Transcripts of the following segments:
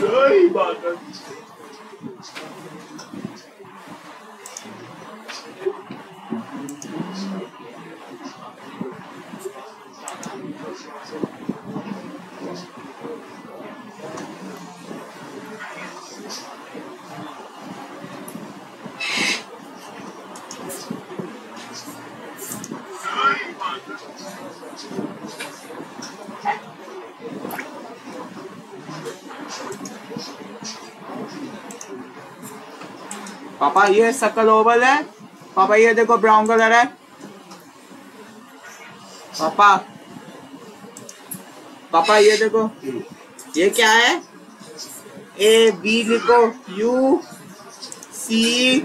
सही बात है। पापा ये सर्कल ओवल है। पापा ये देखो ब्राउन कलर है। पापा पापा ये देखो ये क्या है? ए बी लिखो, यू सी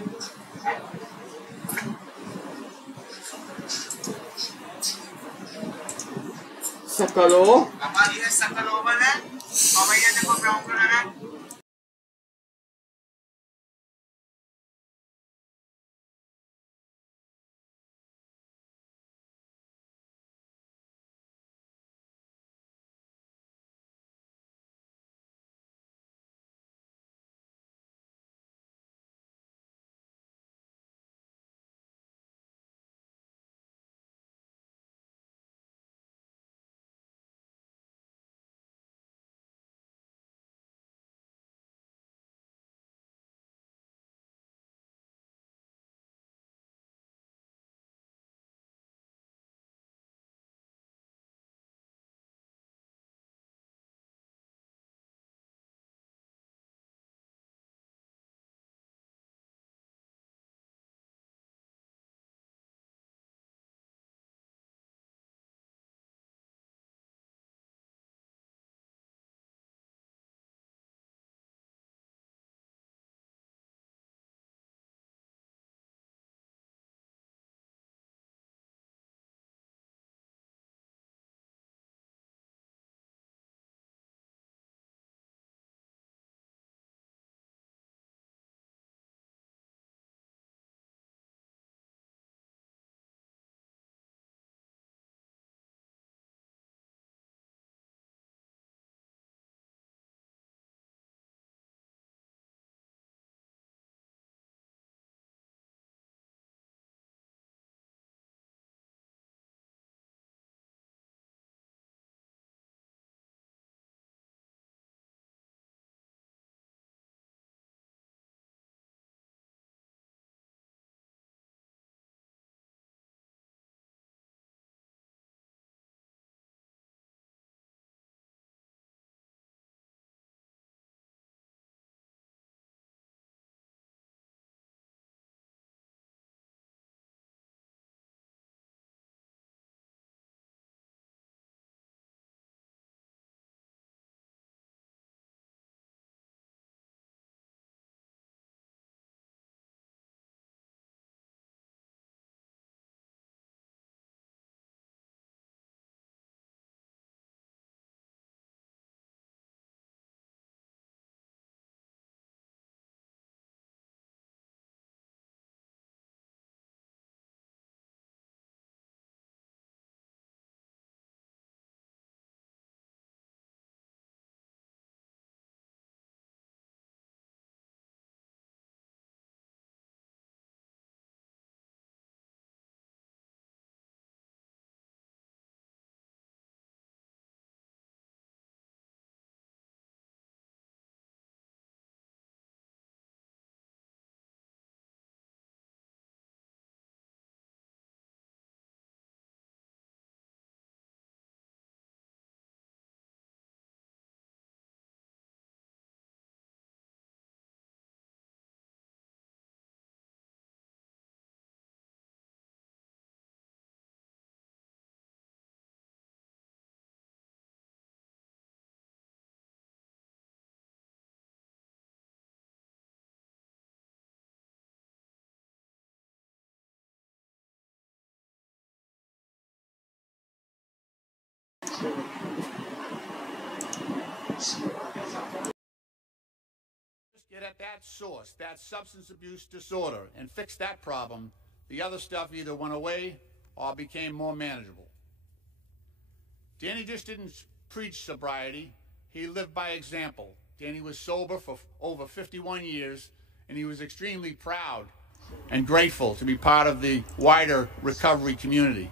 सर्कल ओ। पापा ये सर्कल ओवल है। पापा ये देखो ब्राउन कलर है। Get at that source, that substance abuse disorder, and fix that problem. The other stuff either went away or became more manageable. Danny just didn't preach sobriety. He lived by example. Danny was sober for over 51 years, and he was extremely proud and grateful to be part of the wider recovery community.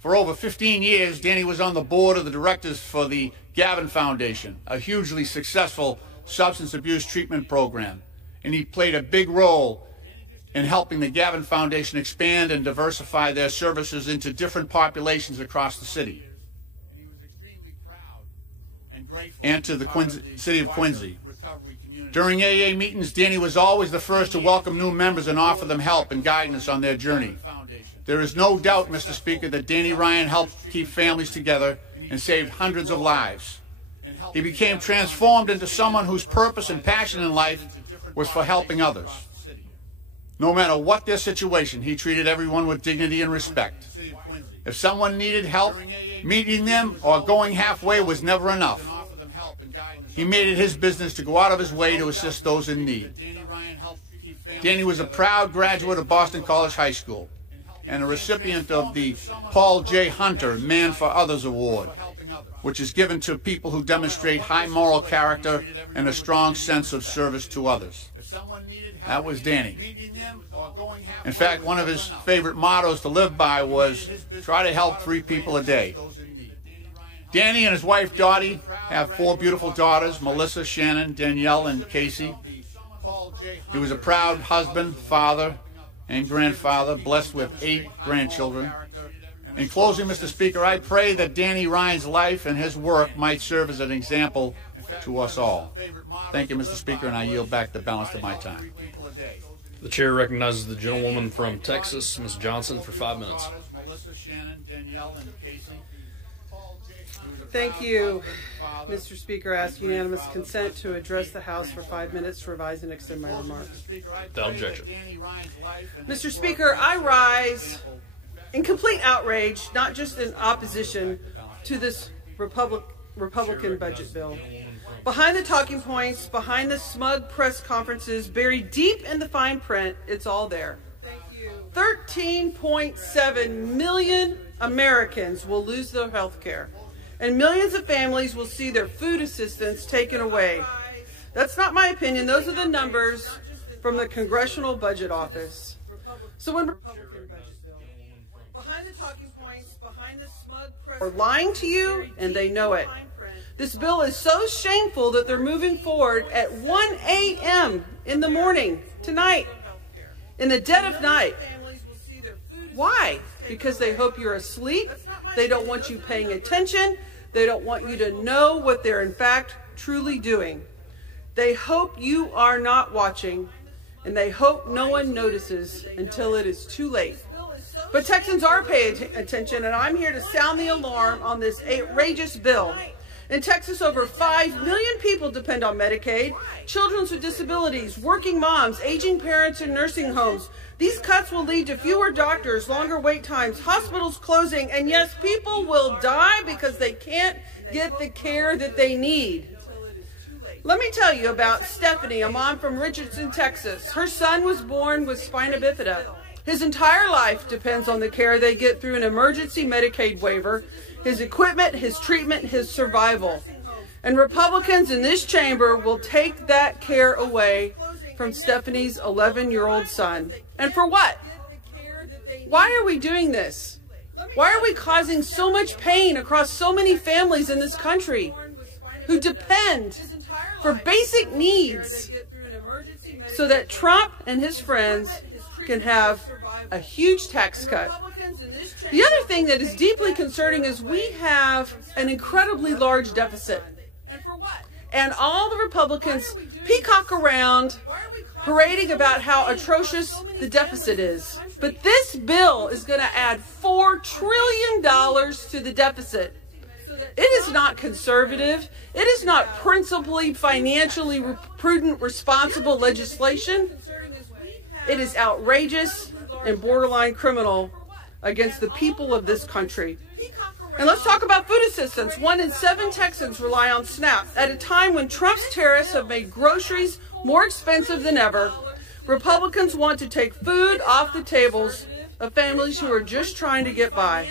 For over 15 years, Danny was on the board of the directors for the Gavin Foundation, a hugely successful substance abuse treatment program, and he played a big role in helping the Gavin Foundation expand and diversify their services into different populations across the city and to the city of Quincy. During AA meetings, Danny was always the first to welcome new members and offer them help and guidance on their journey. There is no doubt, Mr. Speaker, that Danny Ryan helped keep families together and saved hundreds of lives. He became transformed into someone whose purpose and passion in life was for helping others. No matter what their situation, he treated everyone with dignity and respect. If someone needed help, meeting them or going halfway was never enough. He made it his business to go out of his way to assist those in need. Danny was a proud graduate of Boston College High School and a recipient of the Paul J. Hunter Man for Others Award, which is given to people who demonstrate high moral character and a strong sense of service to others. That was Danny. In fact, one of his favorite mottos to live by was, try to help 3 people a day. Danny and his wife Dottie have 4 beautiful daughters, Melissa, Shannon, Danielle, and Casey. He was a proud husband, father, and grandfather, blessed with 8 grandchildren. In closing, Mr. Speaker, I pray that Danny Ryan's life and his work might serve as an example to us all. Thank you, Mr. Speaker, and I yield back the balance of my time. The chair recognizes the gentlewoman from Texas, Ms. Johnson, for 5 minutes. Thank you, Mr. Speaker. I ask unanimous consent to address the House for 5 minutes to revise and extend my remarks. Without objection. Mr. Speaker, I rise in complete outrage, not just in opposition to this Republican budget bill. Behind the talking points, behind the smug press conferences, buried deep in the fine print, it's all there. 13.7 million Americans will lose their health care, and millions of families will see their food assistance taken away. That's not my opinion. Those are the numbers from the Congressional Budget Office. So when behind the talking points, behind the smug press, are lying to you, and they know it. This bill is so shameful that they're moving forward at 1 a.m. in the morning tonight, in the dead of night. Why? Because they hope you're asleep. They don't want you paying attention. They don't want you to know what they're in fact truly doing. They hope you are not watching, and they hope no one notices until it is too late. But Texans are paying attention, and I'm here to sound the alarm on this outrageous bill. In Texas, over 5 million people depend on Medicaid. Children with disabilities, working moms, aging parents in nursing homes. These cuts will lead to fewer doctors, longer wait times, hospitals closing, and yes, people will die because they can't get the care that they need. Let me tell you about Stephanie, a mom from Richardson, Texas. Her son was born with spina bifida. His entire life depends on the care they get through an emergency Medicaid waiver, his equipment, his treatment, his survival. And Republicans in this chamber will take that care away from Stephanie's 11-year-old son. And for what? Why are we doing this? Why are we causing so much pain across so many families in this country who depend for basic needs so that Trump and his friends can have a huge tax cut? The other thing that is deeply concerning is we have an incredibly large deficit. And all the Republicans peacock around parading about how atrocious the deficit is. But this bill is going to add $4 trillion to the deficit. It is not conservative. It is not principally financially prudent, responsible legislation. It is outrageous and borderline criminal against the people of this country. And let's talk about food assistance. 1 in 7 Texans rely on SNAP. At a time when Trump's tariffs have made groceries more expensive than ever, Republicans want to take food off the tables of families who are just trying to get by.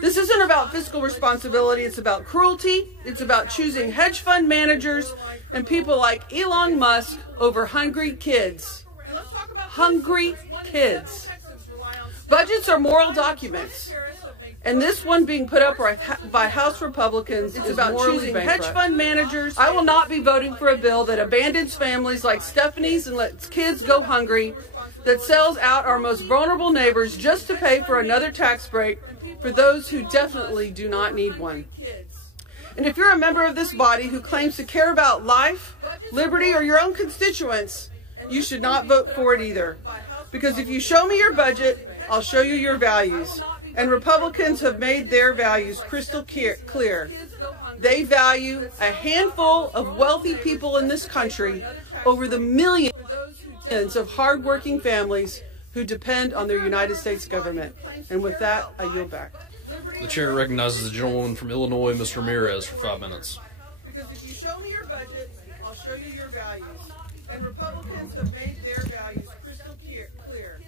This isn't about fiscal responsibility. It's about cruelty. It's about choosing hedge fund managers and people like Elon Musk over hungry kids. Hungry kids. Budgets are moral documents. And this one being put up by House Republicans is about choosing hedge fund managers. I will not be voting for a bill that abandons families like Stephanie's and lets kids go hungry, that sells out our most vulnerable neighbors just to pay for another tax break for those who definitely do not need one. And if you're a member of this body who claims to care about life, liberty, or your own constituents, you should not vote for it either. Because if you show me your budget, I'll show you your values. And Republicans have made their values crystal clear. They value a handful of wealthy people in this country over the millions of hardworking families who depend on their United States government. And with that, I yield back. The chair recognizes the gentlewoman from Illinois, Mr. Ramirez, for 5 minutes. Because if you show me your budget, I'll show you your values. And Republicans have made their values crystal clear.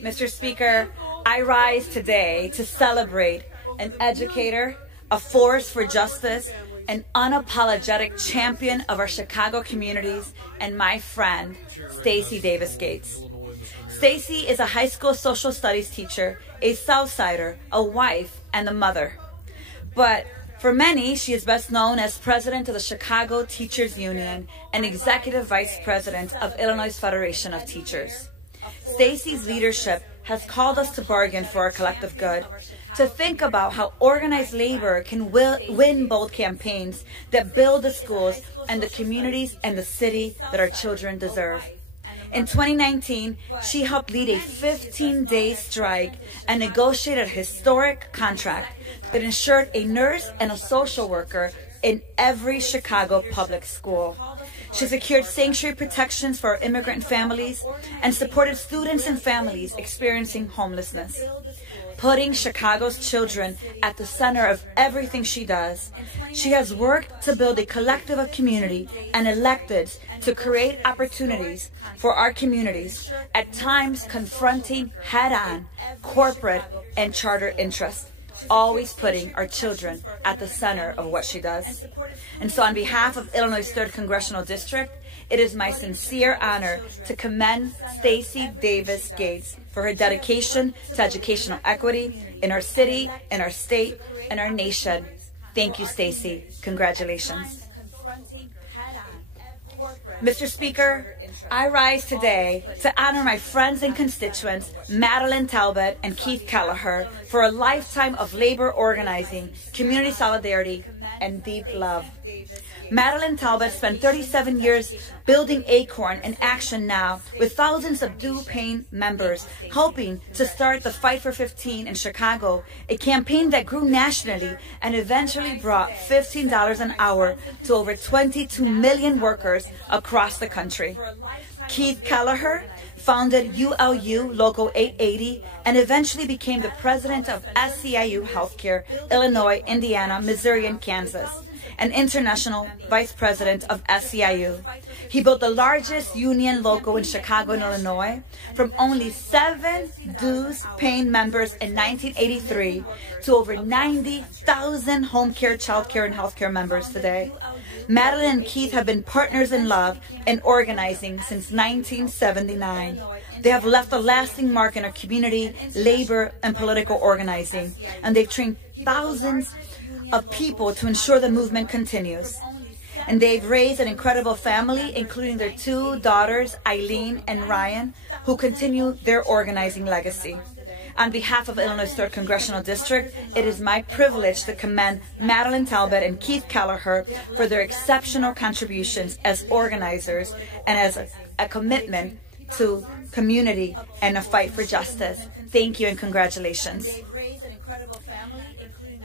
Mr. Speaker, I rise today to celebrate an educator, a force for justice, an unapologetic champion of our Chicago communities, and my friend, Stacey Davis Gates. Stacey is a high school social studies teacher, a Southsider, a wife, and a mother. But for many, she is best known as president of the Chicago Teachers Union and executive vice president of Illinois Federation of Teachers. Stacey's leadership has called us to bargain for our collective good, to think about how organized labor can win bold campaigns that build the schools and the communities and the city that our children deserve. In 2019, she helped lead a 15-day strike and negotiated a historic contract that ensured a nurse and a social worker in every Chicago public school. She secured sanctuary protections for our immigrant families and supported students and families experiencing homelessness. Putting Chicago's children at the center of everything she does, she has worked to build a collective of community and electeds to create opportunities for our communities, at times confronting head-on corporate and charter interests, always putting our children at the center of what she does. And so on behalf of Illinois' 3rd Congressional District, it is my sincere honor to commend Stacey Davis Gates for her dedication to educational equity in our city, in our state, and our nation. Thank you, Stacey. Congratulations. Mr. Speaker, I rise today to honor my friends and constituents, Madeline Talbot and Keith Kelleher, for a lifetime of labor organizing, community solidarity, and deep love. Madeline Talbot spent 37 years building Acorn and Action Now with thousands of due-paying members, helping to start the Fight for 15 in Chicago, a campaign that grew nationally and eventually brought $15 an hour to over 22 million workers across the country. Keith Kelleher founded ULU Local 880 and eventually became the president of SEIU Healthcare, Illinois, Indiana, Missouri, and Kansas, and international vice president of SEIU. He built the largest union local in Chicago and Illinois from only 7 dues-paying members in 1983 to over 90,000 home care, child care, and healthcare members today. Madeline and Keith have been partners in love and organizing since 1979. They have left a lasting mark in our community, labor, and political organizing, and they've trained thousands of people to ensure the movement continues. And they've raised an incredible family, including their 2 daughters, Eileen and Ryan, who continue their organizing legacy. On behalf of Illinois' 3rd Congressional District, it is my privilege to commend Madeline Talbot and Keith Kelleher for their exceptional contributions as organizers and as a commitment to community and a fight for justice. Thank you and congratulations.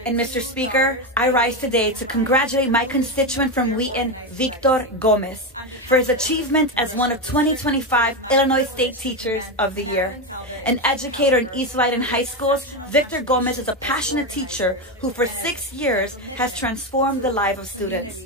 And Mr. Speaker, I rise today to congratulate my constituent from Wheaton, Victor Gomez, for his achievement as one of 2025 Illinois State Teachers of the Year. An educator in East Leiden High Schools, Victor Gomez is a passionate teacher who for 6 years has transformed the lives of students.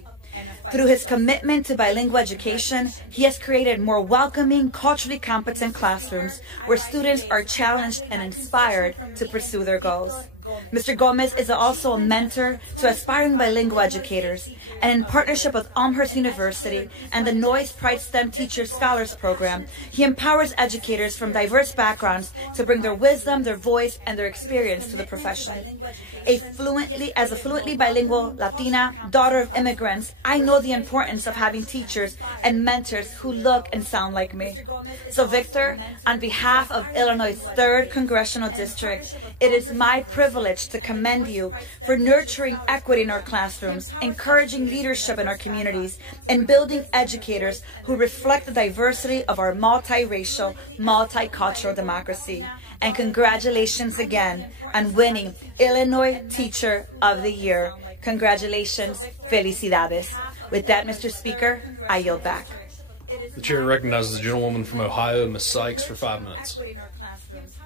Through his commitment to bilingual education, he has created more welcoming, culturally competent classrooms where students are challenged and inspired to pursue their goals. Mr. Gomez is also a mentor to aspiring bilingual educators, and in partnership with Elmhurst University and the Noyes Pride STEM Teacher Scholars Program, he empowers educators from diverse backgrounds to bring their wisdom, their voice, and their experience to the profession. As a fluently bilingual Latina, daughter of immigrants, I know the importance of having teachers and mentors who look and sound like me. So Victor, on behalf of Illinois' 3rd Congressional District, it is my privilege to commend you for nurturing equity in our classrooms, encouraging leadership in our communities, and building educators who reflect the diversity of our multiracial, multicultural democracy. And congratulations again on winning Illinois Teacher of the Year. Congratulations. Felicidades. With that, Mr. Speaker, I yield back. The chair recognizes the gentlewoman from Ohio, Ms. Sykes, for 5 minutes.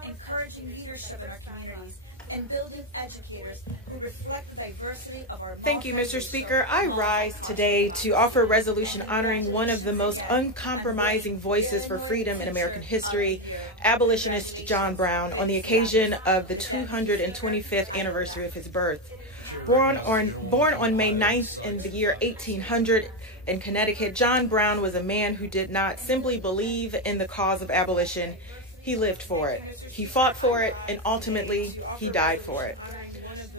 Encouraging leadership in our communities and building educators who reflect the diversity of our Thank you, Mr. Speaker. I rise today to offer a resolution honoring one of the most uncompromising voices for freedom in American history, abolitionist John Brown, on the occasion of the 225th anniversary of his birth. Born on May 9th in the year 1800 in Connecticut, John Brown was a man who did not simply believe in the cause of abolition. He lived for it. He fought for it, and ultimately, he died for it.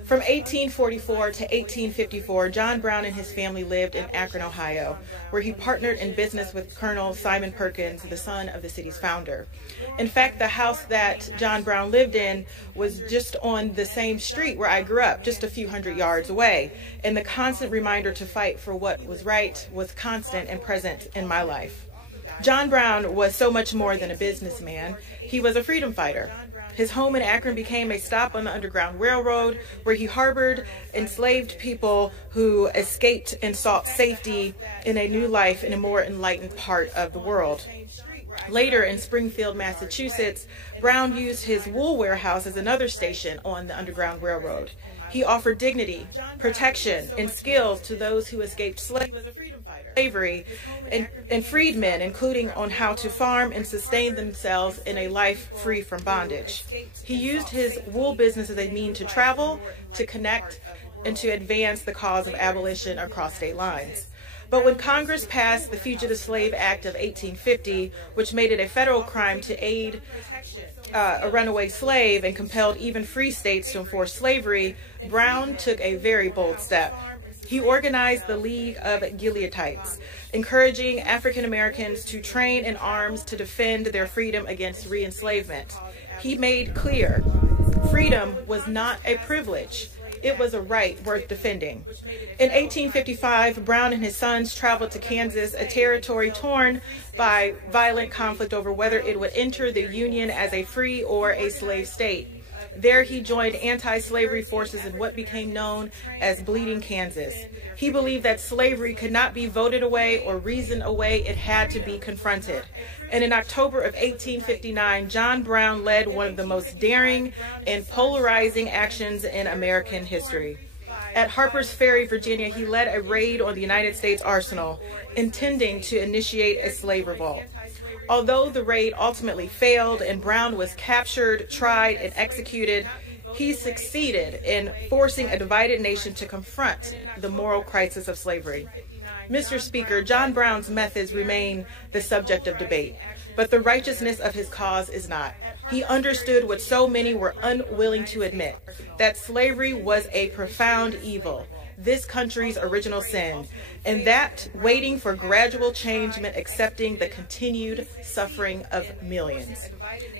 From 1844 to 1854, John Brown and his family lived in Akron, Ohio, where he partnered in business with Colonel Simon Perkins, the son of the city's founder. In fact, the house that John Brown lived in was just on the same street where I grew up, just a few hundred yards away, and the constant reminder to fight for what was right was constant and present in my life. John Brown was so much more than a businessman. He was a freedom fighter. His home in Akron became a stop on the Underground Railroad, where he harbored enslaved people who escaped and sought safety in a new life in a more enlightened part of the world. Later, in Springfield, Massachusetts, Brown used his wool warehouse as another station on the Underground Railroad. He offered dignity, protection, and skills to those who escaped slavery and freedmen, including on how to farm and sustain themselves in a life free from bondage. He used his wool business as a means to travel, to connect, and to advance the cause of abolition across state lines. But when Congress passed the Fugitive Slave Act of 1850, which made it a federal crime to aid a runaway slave and compelled even free states to enforce slavery, Brown took a very bold step. He organized the League of Gileadites, encouraging African Americans to train in arms to defend their freedom against re-enslavement. He made clear freedom was not a privilege. It was a right worth defending. In 1855, Brown and his sons traveled to Kansas, a territory torn by violent conflict over whether it would enter the Union as a free or a slave state. There he joined anti-slavery forces in what became known as Bleeding Kansas. He believed that slavery could not be voted away or reasoned away, it had to be confronted. And in October of 1859, John Brown led one of the most daring and polarizing actions in American history. At Harper's Ferry, Virginia, he led a raid on the United States arsenal, intending to initiate a slave revolt. Although the raid ultimately failed and Brown was captured, tried, and executed, he succeeded in forcing a divided nation to confront the moral crisis of slavery. Mr. Speaker, John Brown's methods remain the subject of debate, but the righteousness of his cause is not. He understood what so many were unwilling to admit, that slavery was a profound evil, this country's original sin, and that waiting for gradual change meant accepting the continued suffering of millions.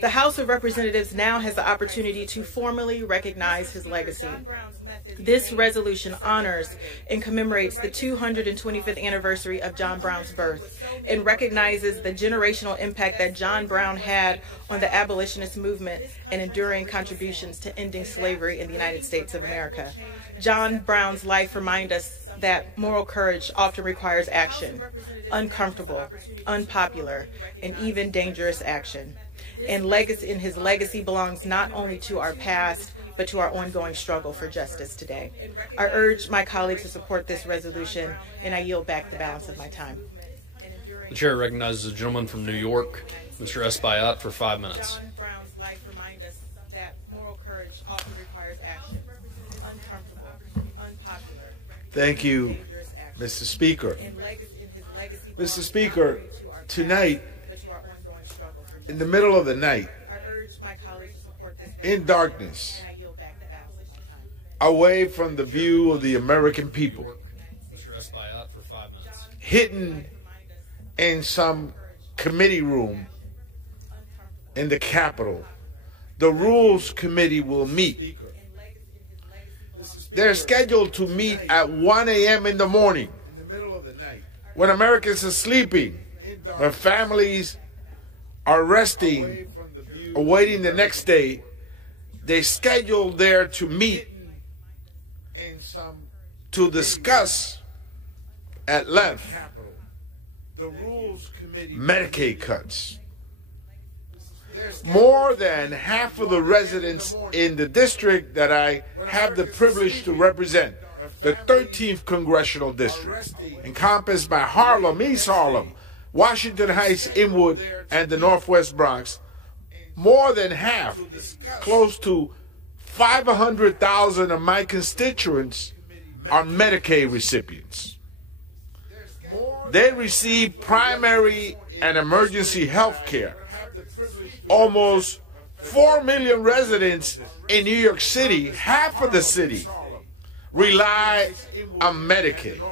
The House of Representatives now has the opportunity to formally recognize his legacy. This resolution honors and commemorates the 225th anniversary of John Brown's birth and recognizes the generational impact that John Brown had on the abolitionist movement and enduring contributions to ending slavery in the United States of America. John Brown's life reminds us that moral courage often requires action, uncomfortable, unpopular, and even dangerous action. And his legacy belongs not only to our past, but to our ongoing struggle for justice today. I urge my colleagues to support this resolution, and I yield back the balance of my time. The chair recognizes a gentleman from New York, Mr. Espaillat, for 5 minutes. John Brown's life reminds us that moral courage often requires action. Thank you, Mr. Speaker. Mr. Speaker, tonight, in the middle of the night, in darkness, away from the view of the American people, hidden in some committee room in the Capitol, the Rules Committee will meet. They're scheduled to meet at 1 a.m. in the morning, when Americans are sleeping, when families are resting, awaiting the next day. They're scheduled there to meet to discuss at length Medicaid cuts. More than half of the residents in the district that I have the privilege to represent, the 13th Congressional District, encompassed by Harlem, East Harlem, Washington Heights, Inwood, and the Northwest Bronx, more than half, close to 500,000 of my constituents are Medicaid recipients. They receive primary and emergency health care. Almost 4 million residents in New York City, half of the city, rely on Medicaid.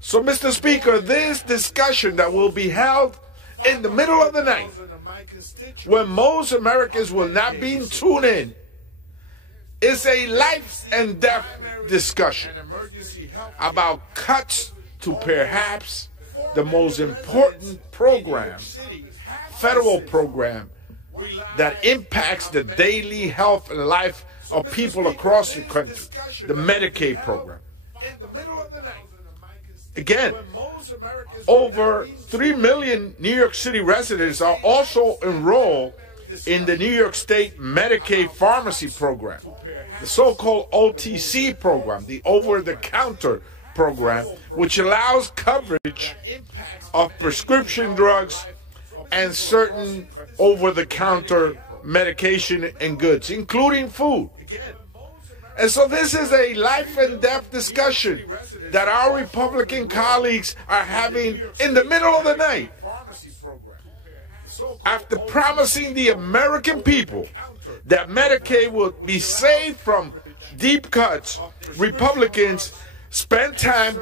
So, Mr. Speaker, this discussion that will be held in the middle of the night, when most Americans will not be tuned in, is a life and death discussion about cuts to perhaps the most important program, federal program, that impacts the daily health and life of people across the country, the Medicaid program. Again, over 3 million New York City residents are also enrolled in the New York State Medicaid Pharmacy Program, the so-called OTC program, the over-the-counter program, which allows coverage of prescription drugs and certain over-the-counter medication and goods, including food. And so this is a life and death discussion that our Republican colleagues are having in the middle of the night. After promising the American people that Medicaid would be saved from deep cuts, Republicans spend time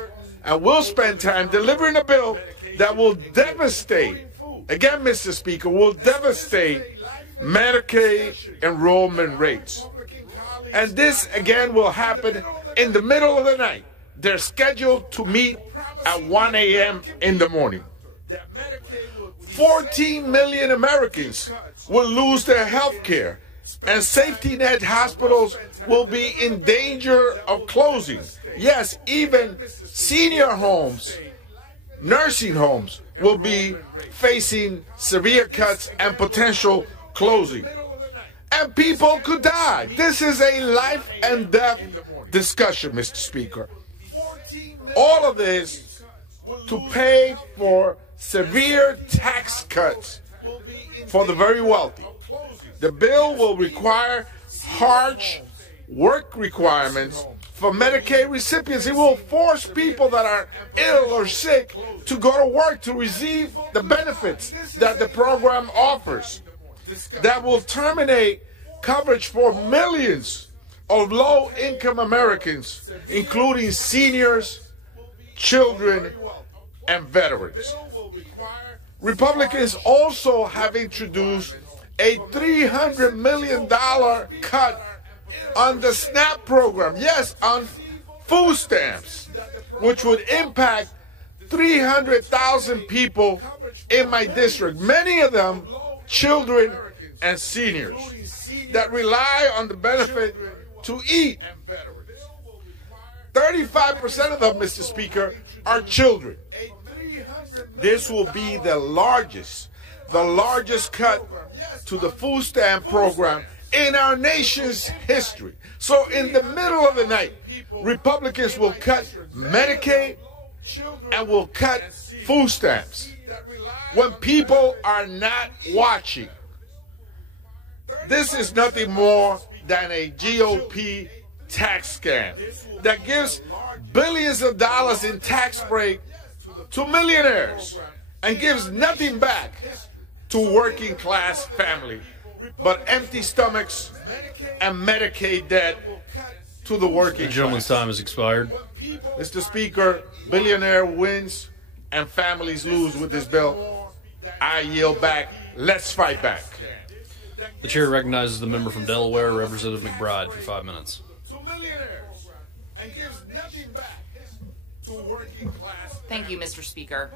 and will spend time delivering a bill that will devastate, again, Mr. Speaker, will devastate Medicaid enrollment rates. And this, again, will happen in the middle of the night. They're scheduled to meet at 1 a.m. in the morning. 14 million Americans will lose their health care, and safety net hospitals will be in danger of closing. Yes, even senior homes, nursing homes will be facing severe cuts and potential closing. And people could die. This is a life and death discussion, Mr. Speaker. All of this to pay for severe tax cuts for the very wealthy. The bill will require harsh work requirements for Medicaid recipients. It will force people that are ill or sick to go to work to receive the benefits that the program offers. That will terminate coverage for millions of low-income Americans, including seniors, children, and veterans. Republicans also have introduced a $300 million cut on the SNAP program, yes, on food stamps, which would impact 300,000 people in my district, many of them children and seniors that rely on the benefit to eat. 35% of them, Mr. Speaker, are children. This will be the largest cut to the food stamp program in our nation's history. So in the middle of the night, Republicans will cut Medicaid and will cut food stamps when people are not watching. This is nothing more than a GOP tax scam that gives billions of dollars in tax break to millionaires and gives nothing back to working class family, but empty stomachs and Medicaid debt to the working The gentleman's class. time has expired. Mr. Speaker, billionaire wins and families lose with this bill. I yield back. Let's fight back. The chair recognizes the member from Delaware, Representative McBride, for 5 minutes. To millionaires and gives nothing back to working class. Thank you, Mr. Speaker.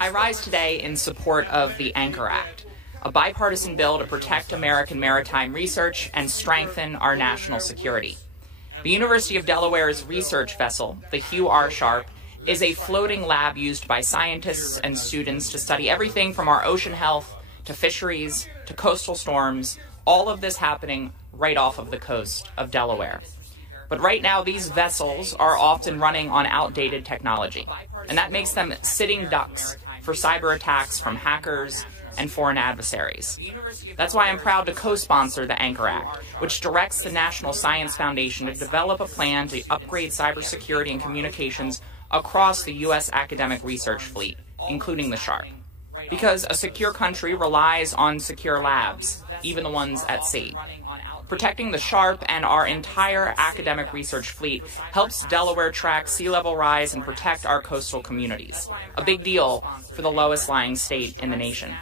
I rise today in support of the Anchor Act, a bipartisan bill to protect American maritime research and strengthen our national security. The University of Delaware's research vessel, the Hugh R. Sharp, is a floating lab used by scientists and students to study everything from our ocean health to fisheries to coastal storms, all of this happening right off of the coast of Delaware. But right now, these vessels are often running on outdated technology, and that makes them sitting ducks for cyber attacks from hackers and foreign adversaries. That's why I'm proud to co-sponsor the Anchor Act, which directs the National Science Foundation to develop a plan to upgrade cybersecurity and communications across the U.S. academic research fleet, including the Sharp. Because a secure country relies on secure labs, even the ones at sea. Protecting the Sharp and our entire academic research fleet helps Delaware track sea level rise and protect our coastal communities, a big deal for the lowest lying state in the nation.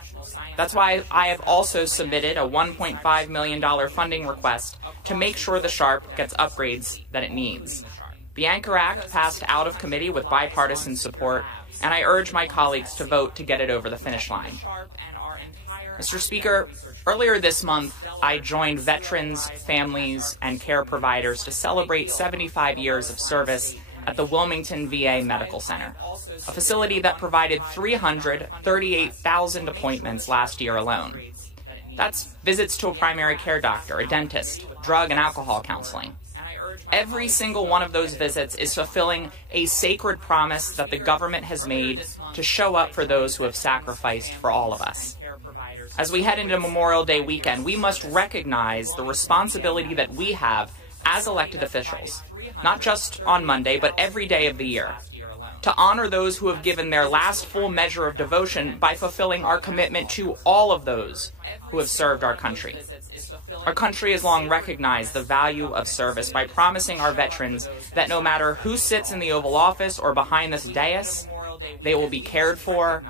That's why I have also submitted a $1.5 million funding request to make sure the Sharp gets upgrades that it needs. The Anchor Act passed out of committee with bipartisan support, and I urge my colleagues to vote to get it over the finish line. Mr. Speaker, earlier this month, I joined veterans, families, and care providers to celebrate 75 years of service at the Wilmington VA Medical Center, a facility that provided 338,000 appointments last year alone. That's visits to a primary care doctor, a dentist, drug and alcohol counseling. Every single one of those visits is fulfilling a sacred promise that the government has made to show up for those who have sacrificed for all of us. As we head into Memorial Day weekend, we must recognize the responsibility that we have as elected officials, not just on Monday, but every day of the year, to honor those who have given their last full measure of devotion by fulfilling our commitment to all of those who have served our country. Our country has long recognized the value of service by promising our veterans that no matter who sits in the Oval Office or behind this dais, they will be cared for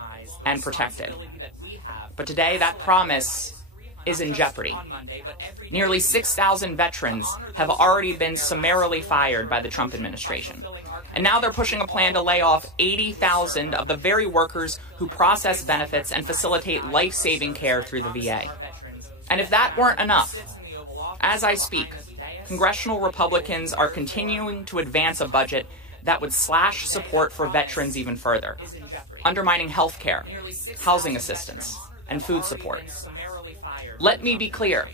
and protected. But today, that promise is in jeopardy. Nearly 6,000 veterans have already been summarily fired by the Trump administration. And now they're pushing a plan to lay off 80,000 of the very workers who process benefits and facilitate life-saving care through the VA. And if that weren't enough, as I speak, congressional Republicans are continuing to advance a budget that would slash support for veterans even further, undermining health care, housing assistance, and food support. Let me be clear.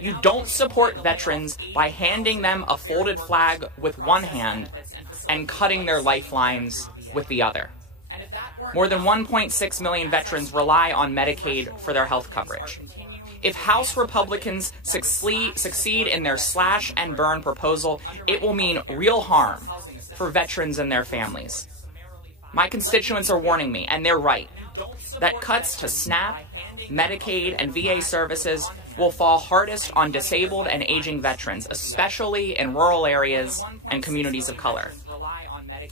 You don't support veterans by handing them a folded flag with one hand and cutting their lifelines with the other. More than 1.6 million veterans rely on Medicaid for their health coverage. If House Republicans succeed in their slash and burn proposal, it will mean real harm for veterans and their families. My constituents are warning me, and they're right, that cuts to SNAP, Medicaid, and VA services will fall hardest on disabled and aging veterans, especially in rural areas and communities of color.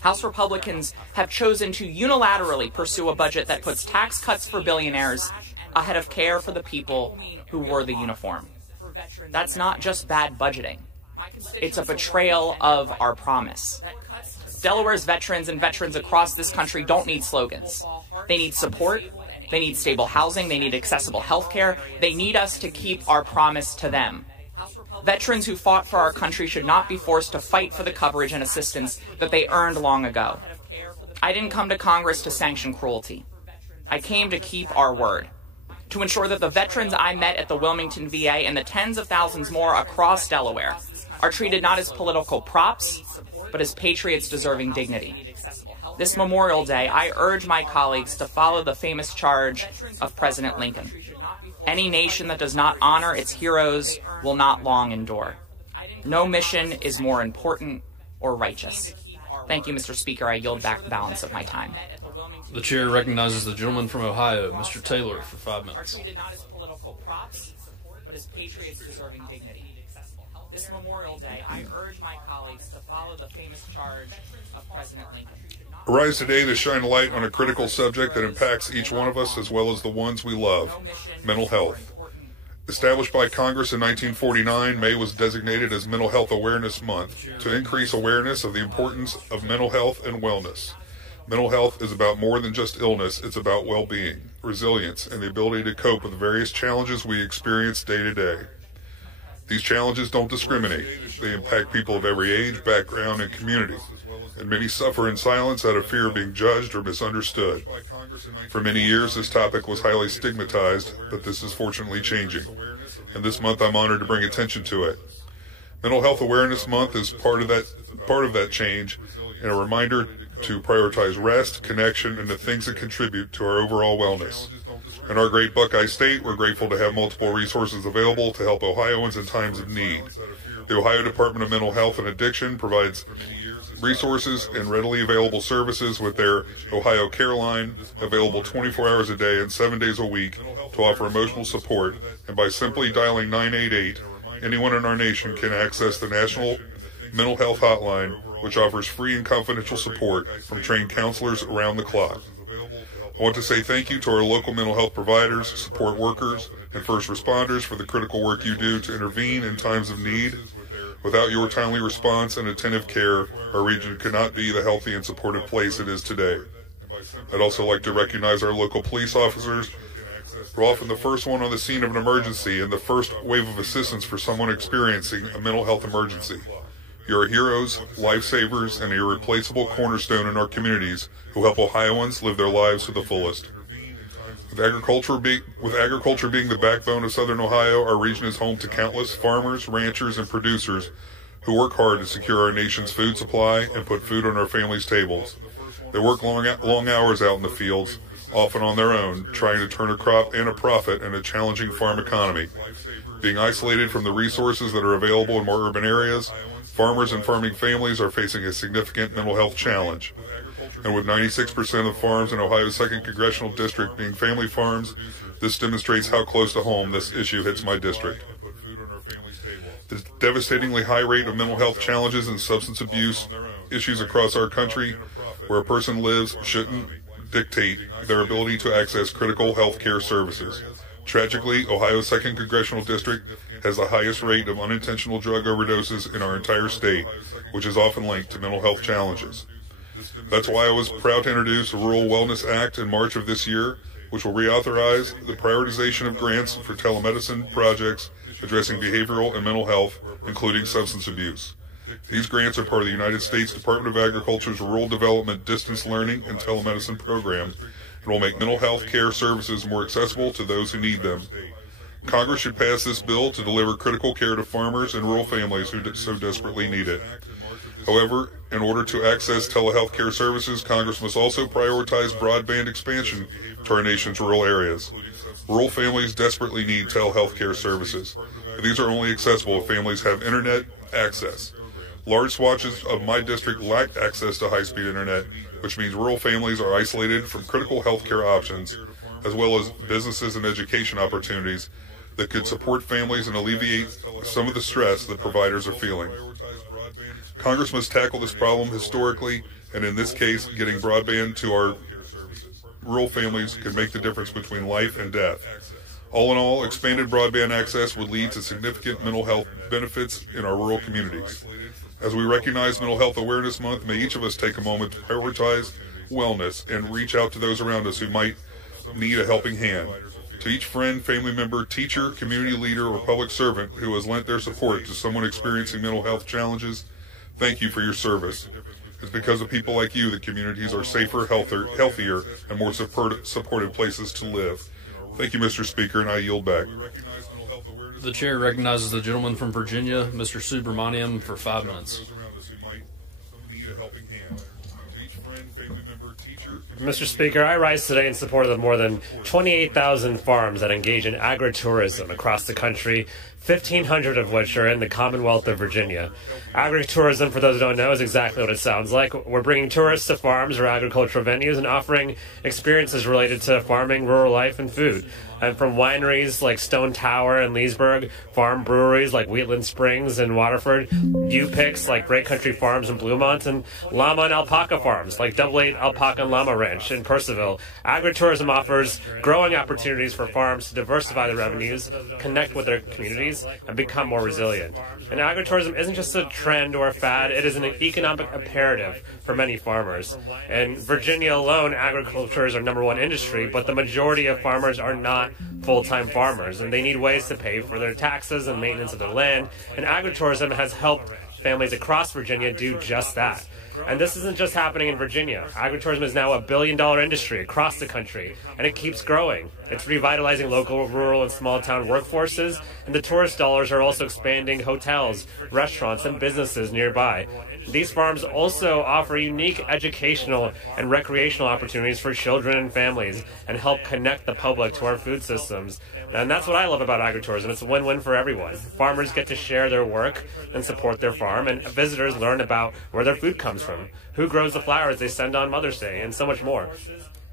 House Republicans have chosen to unilaterally pursue a budget that puts tax cuts for billionaires ahead of care for the people who wore the uniform. That's not just bad budgeting. It's a betrayal of our promise. Delaware's veterans and veterans across this country don't need slogans. They need support. They need stable housing. They need accessible health care. They need us to keep our promise to them. Veterans who fought for our country should not be forced to fight for the coverage and assistance that they earned long ago. I didn't come to Congress to sanction cruelty. I came to keep our word, to ensure that the veterans I met at the Wilmington VA and the tens of thousands more across Delaware are treated not as political props, but as patriots deserving dignity. This Memorial Day, I urge my colleagues to follow the famous charge of President Lincoln. Any nation that does not honor its heroes will not long endure. No mission is more important or righteous. Thank you, Mr. Speaker. I yield back the balance of my time. The chair recognizes the gentleman from Ohio, Mr. Taylor, for 5 Are minutes. treated not as political props, but as patriots deserving dignity. This Memorial Day, I urge my colleagues to follow the famous charge of President Lincoln. Arise today to shine a light on a critical subject that impacts each one of us as well as the ones we love, mental health. Established by Congress in 1949, May was designated as Mental Health Awareness Month to increase awareness of the importance of mental health and wellness. Mental health is about more than just illness, it's about well-being, resilience, and the ability to cope with the various challenges we experience day to day. These challenges don't discriminate. They impact people of every age, background, and community. And many suffer in silence out of fear of being judged or misunderstood. For many years, this topic was highly stigmatized, but this is fortunately changing. And this month, I'm honored to bring attention to it. Mental Health Awareness Month is part of that change, and a reminder to prioritize rest, connection, and the things that contribute to our overall wellness. In our great Buckeye State, we're grateful to have multiple resources available to help Ohioans in times of need. The Ohio Department of Mental Health and Addiction provides resources and readily available services with their Ohio Care Line, available 24 hours a day and 7 days a week to offer emotional support. And by simply dialing 988, anyone in our nation can access the National Mental Health Hotline, which offers free and confidential support from trained counselors around the clock. I want to say thank you to our local mental health providers, support workers, and first responders for the critical work you do to intervene in times of need. Without your timely response and attentive care, our region could not be the healthy and supportive place it is today. I'd also like to recognize our local police officers. We're often the first one on the scene of an emergency and the first wave of assistance for someone experiencing a mental health emergency. You're heroes, lifesavers, and a irreplaceable cornerstone in our communities who help Ohioans live their lives to the fullest. With agriculture being the backbone of Southern Ohio, our region is home to countless farmers, ranchers, and producers who work hard to secure our nation's food supply and put food on our families' tables. They work long hours out in the fields, often on their own, trying to turn a crop and a profit in a challenging farm economy. Being isolated from the resources that are available in more urban areas, farmers and farming families are facing a significant mental health challenge. And with 96% of farms in Ohio's 2nd Congressional District being family farms, this demonstrates how close to home this issue hits my district. The devastatingly high rate of mental health challenges and substance abuse issues across our country, where a person lives, shouldn't dictate their ability to access critical health care services. Tragically, Ohio's 2nd Congressional District has the highest rate of unintentional drug overdoses in our entire state, which is often linked to mental health challenges. That's why I was proud to introduce the Rural Wellness Act in March of this year, which will reauthorize the prioritization of grants for telemedicine projects addressing behavioral and mental health, including substance abuse. These grants are part of the United States Department of Agriculture's Rural Development Distance Learning and Telemedicine Program and will make mental health care services more accessible to those who need them. Congress should pass this bill to deliver critical care to farmers and rural families who so desperately need it. However, in order to access telehealth care services, Congress must also prioritize broadband expansion to our nation's rural areas. Rural families desperately need telehealth care services. These are only accessible if families have internet access. Large swatches of my district lack access to high-speed internet, which means rural families are isolated from critical health care options, as well as businesses and education opportunities that could support families and alleviate some of the stress that providers are feeling. Congress must tackle this problem historically, and in this case, getting broadband to our rural families could make the difference between life and death. All in all, expanded broadband access would lead to significant mental health benefits in our rural communities. As we recognize Mental Health Awareness Month, may each of us take a moment to prioritize wellness and reach out to those around us who might need a helping hand. To each friend, family member, teacher, community leader, or public servant who has lent their support to someone experiencing mental health challenges, thank you for your service. It's because of people like you that communities are safer, healthier, and more supportive places to live. Thank you, Mr. Speaker, and I yield back. The chair recognizes the gentleman from Virginia, Mr. Subramaniam, for 5 minutes. Mr. Speaker, I rise today in support of the more than 28,000 farms that engage in agritourism across the country, 1,500 of which are in the Commonwealth of Virginia. Agritourism, for those who don't know, is exactly what it sounds like. We're bringing tourists to farms or agricultural venues and offering experiences related to farming, rural life, and food. And from wineries like Stone Tower and Leesburg, farm breweries like Wheatland Springs and Waterford, U-Picks like Great Country Farms in Bluemont, and llama and alpaca farms like Double 8 Alpaca and Llama Ranch in Percival. Agritourism offers growing opportunities for farms to diversify their revenues, connect with their communities, and become more resilient. And agritourism isn't just a trend or a fad, it is an economic imperative for many farmers. In Virginia alone, agriculture is our #1 industry, but the majority of farmers are not full-time farmers, and they need ways to pay for their taxes and maintenance of their land, and agritourism has helped families across Virginia do just that. And this isn't just happening in Virginia. Agritourism is now a billion-dollar industry across the country, and it keeps growing. It's revitalizing local, rural, and small-town workforces, and the tourist dollars are also expanding hotels, restaurants, and businesses nearby. These farms also offer unique educational and recreational opportunities for children and families and help connect the public to our food systems. And that's what I love about agritourism. It's a win-win for everyone. Farmers get to share their work and support their farm, and visitors learn about where their food comes from, who grows the flowers they send on Mother's Day, and so much more.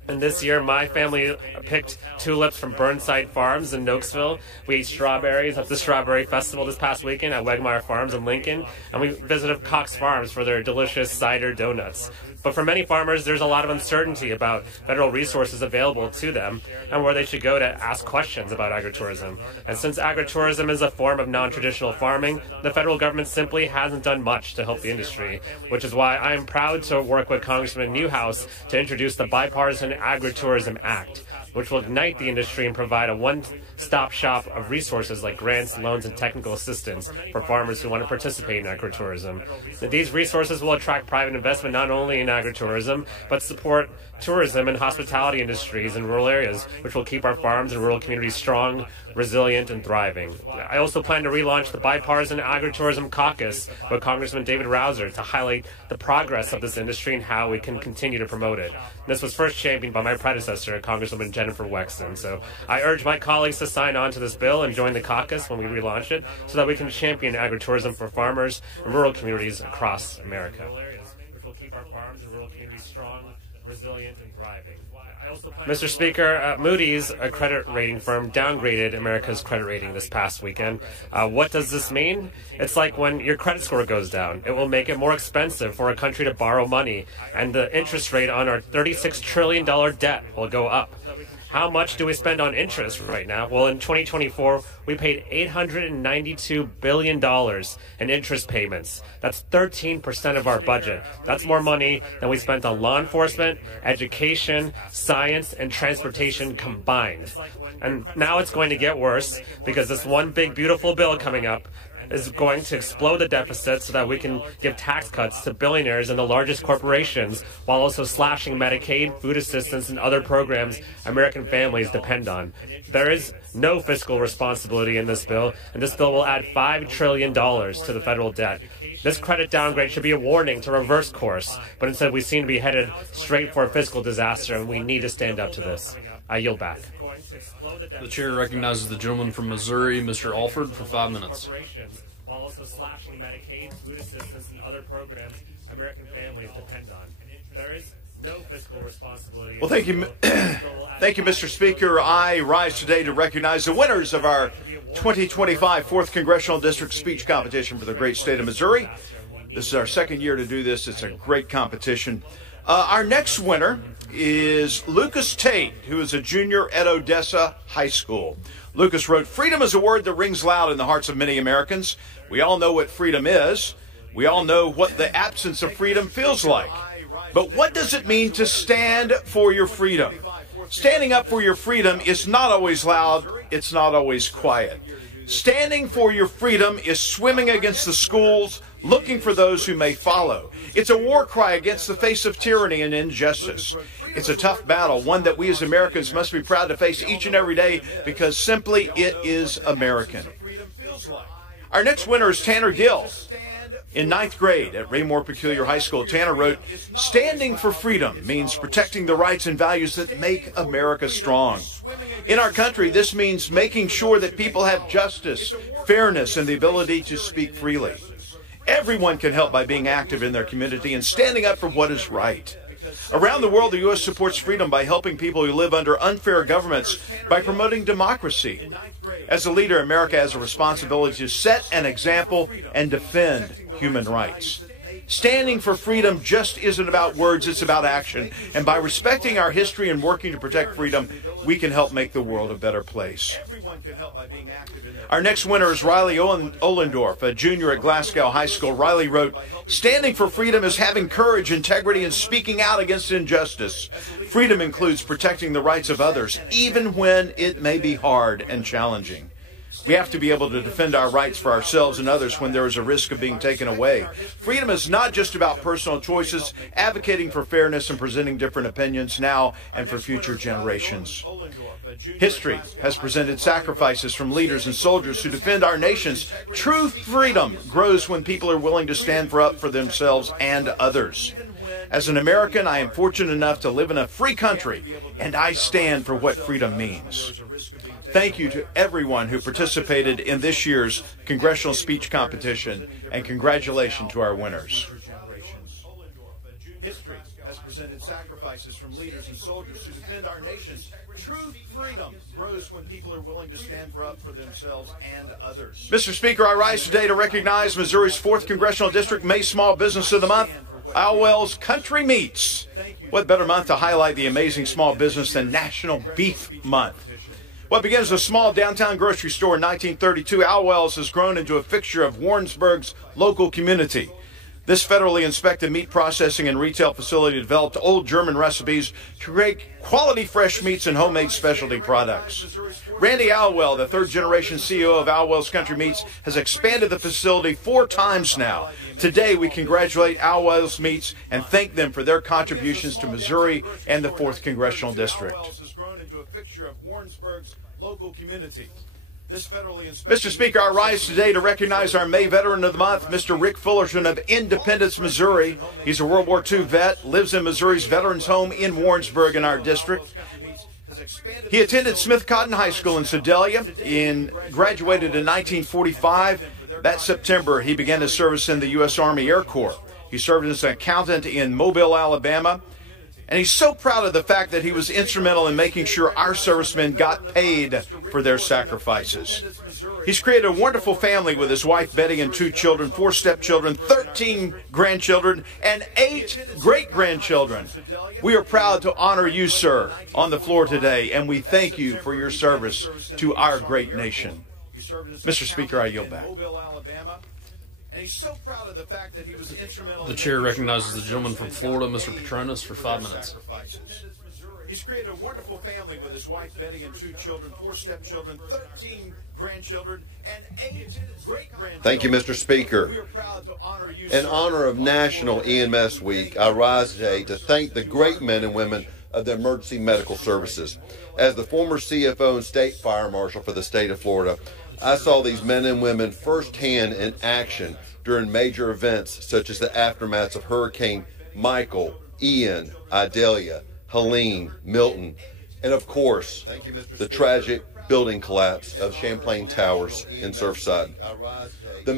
And this year, my family picked tulips from Burnside Farms in Nokesville. We ate strawberries at the Strawberry Festival this past weekend at Wegmeyer Farms in Lincoln. And we visited Cox Farms for their delicious cider donuts. But for many farmers, there's a lot of uncertainty about federal resources available to them and where they should go to ask questions about agritourism. And since agritourism is a form of non-traditional farming, the federal government simply hasn't done much to help the industry, which is why I am proud to work with Congressman Newhouse to introduce the Bipartisan Agritourism Act, which will ignite the industry and provide a one-stop shop of resources like grants, loans, and technical assistance for farmers who want to participate in agritourism. These resources will attract private investment not only in agritourism, but support tourism and hospitality industries in rural areas, which will keep our farms and rural communities strong, resilient, and thriving. I also plan to relaunch the Bipartisan Agritourism Caucus with Congressman David Rouser to highlight the progress of this industry and how we can continue to promote it. This was first championed by my predecessor, Congresswoman Jennifer Wexton. So I urge my colleagues to sign on to this bill and join the caucus when we relaunch it so that we can champion agritourism for farmers and rural communities across America, which will keep our farms and rural communities strong, resilient, and thriving. Mr. Speaker, Moody's, a credit rating firm, downgraded America's credit rating this past weekend. What does this mean? It's like when your credit score goes down. It will make it more expensive for a country to borrow money, and the interest rate on our $36 trillion debt will go up. How much do we spend on interest right now? Well, in 2024, we paid $892 billion in interest payments. That's 13% of our budget. That's more money than we spent on law enforcement, education, science, and transportation combined. And now it's going to get worse because this one big, beautiful bill coming up is going to explode the deficit so that we can give tax cuts to billionaires and the largest corporations while also slashing Medicaid, food assistance, and other programs American families depend on. There is no fiscal responsibility in this bill, and this bill will add $5 trillion to the federal debt. This credit downgrade should be a warning to reverse course, but instead we seem to be headed straight for a fiscal disaster, and we need to stand up to this. I yield back. The chair recognizes the gentleman from Missouri, Mr. Alford, for 5 minutes. While also slashing Medicaid, food assistance, and other programs American families depend on. There is no fiscal responsibility. Well, thank you, Mr. Speaker. I rise today to recognize the winners of our 2025 4th Congressional District Speech Competition for the great state of Missouri. This is our second year to do this. It's a great competition. Our next winner is Lucas Tate, who is a junior at Odessa High School. Lucas wrote, "Freedom is a word that rings loud in the hearts of many Americans. We all know what freedom is. We all know what the absence of freedom feels like. But what does it mean to stand for your freedom? Standing up for your freedom is not always loud. It's not always quiet. Standing for your freedom is swimming against the schools, looking for those who may follow. It's a war cry against the face of tyranny and injustice. It's a tough battle, one that we as Americans must be proud to face each and every day because simply it is American." Our next winner is Tanner Gill. In 9th grade at Raymore Peculiar High School, Tanner wrote, "Standing for freedom means protecting the rights and values that make America strong. In our country, this means making sure that people have justice, fairness, and the ability to speak freely. Everyone can help by being active in their community and standing up for what is right. Around the world, the U.S. supports freedom by helping people who live under unfair governments by promoting democracy. As a leader, America has a responsibility to set an example and defend human rights. Standing for freedom just isn't about words, it's about action. And by respecting our history and working to protect freedom, we can help make the world a better place." Our next winner is Riley Ohlendorf, a junior at Glasgow High School. Riley wrote, "Standing for freedom is having courage, integrity, and speaking out against injustice. Freedom includes protecting the rights of others, even when it may be hard and challenging. We have to be able to defend our rights for ourselves and others when there is a risk of being taken away. Freedom is not just about personal choices, advocating for fairness and presenting different opinions now and for future generations. History has presented sacrifices from leaders and soldiers who defend our nations. True freedom grows when people are willing to stand up for themselves and others. As an American, I am fortunate enough to live in a free country, and I stand for what freedom means." Thank you to everyone who participated in this year's congressional speech competition, and congratulations to our winners. History has presented sacrifices from leaders and soldiers who defend our nations. True freedom grows when people are willing to stand up for themselves and others. Mr. Speaker, I rise today to recognize Missouri's 4th Congressional District May Small Business of the Month, Alwell's Country Meats. What better month to highlight the amazing small business than National Beef Month? What begins as a small downtown grocery store in 1932, Alwell's has grown into a fixture of Warrensburg's local community. This federally inspected meat processing and retail facility developed old German recipes to create quality fresh meats and homemade specialty products. Randy Alwell, the third-generation CEO of Alwell's Country Meats, has expanded the facility 4 times now. Today, we congratulate Alwell's Meats and thank them for their contributions to Missouri and the 4th Congressional District. Mr. Speaker, I rise today to recognize our May Veteran of the Month, Mr. Rick Fullerton of Independence, Missouri. He's a World War II vet, lives in Missouri's Veterans Home in Warrensburg in our district. He attended Smith Cotton High School in Sedalia and graduated in 1945. That September, he began his service in the U.S. Army Air Corps. He served as an accountant in Mobile, Alabama. And he's so proud of the fact that he was instrumental in making sure our servicemen got paid for their sacrifices. He's created a wonderful family with his wife Betty and 2 children, 4 stepchildren, 13 grandchildren, and 8 great-grandchildren. We are proud to honor you, sir, on the floor today, and we thank you for your service to our great nation. Mr. Speaker, I yield back. And he's so proud of the fact that he was instrumental. The chair recognizes the gentleman from Florida, Mr. Petronas, for 5 minutes. He's created a wonderful family with his wife Betty and 2 children, 4 stepchildren, 13 grandchildren, and 8 great-grandchildren. Thank you, Mr. Speaker. In honor of National EMS Week, I rise today to thank the great men and women of the emergency medical services. As the former CFO and state fire marshal for the state of Florida, I saw these men and women firsthand in action during major events such as the aftermaths of Hurricane Michael, Ian, Idalia, Helene, Milton, and of course, the tragic building collapse of Champlain Towers in Surfside. The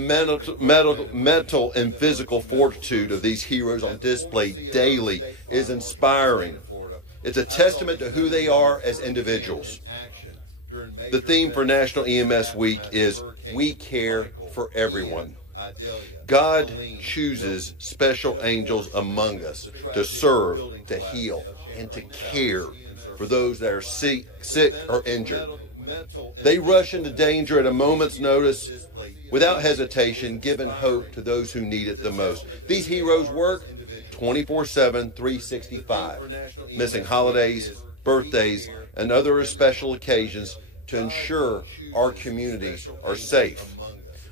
mental and physical fortitude of these heroes on display daily is inspiring. It's a testament to who they are as individuals. The theme for National EMS Week is We Care for Everyone. God chooses special angels among us to serve, to heal, and to care for those that are sick or injured. They rush into danger at a moment's notice without hesitation, giving hope to those who need it the most. These heroes work 24/7, 365, missing holidays, birthdays, and other special occasions to ensure our communities are safe.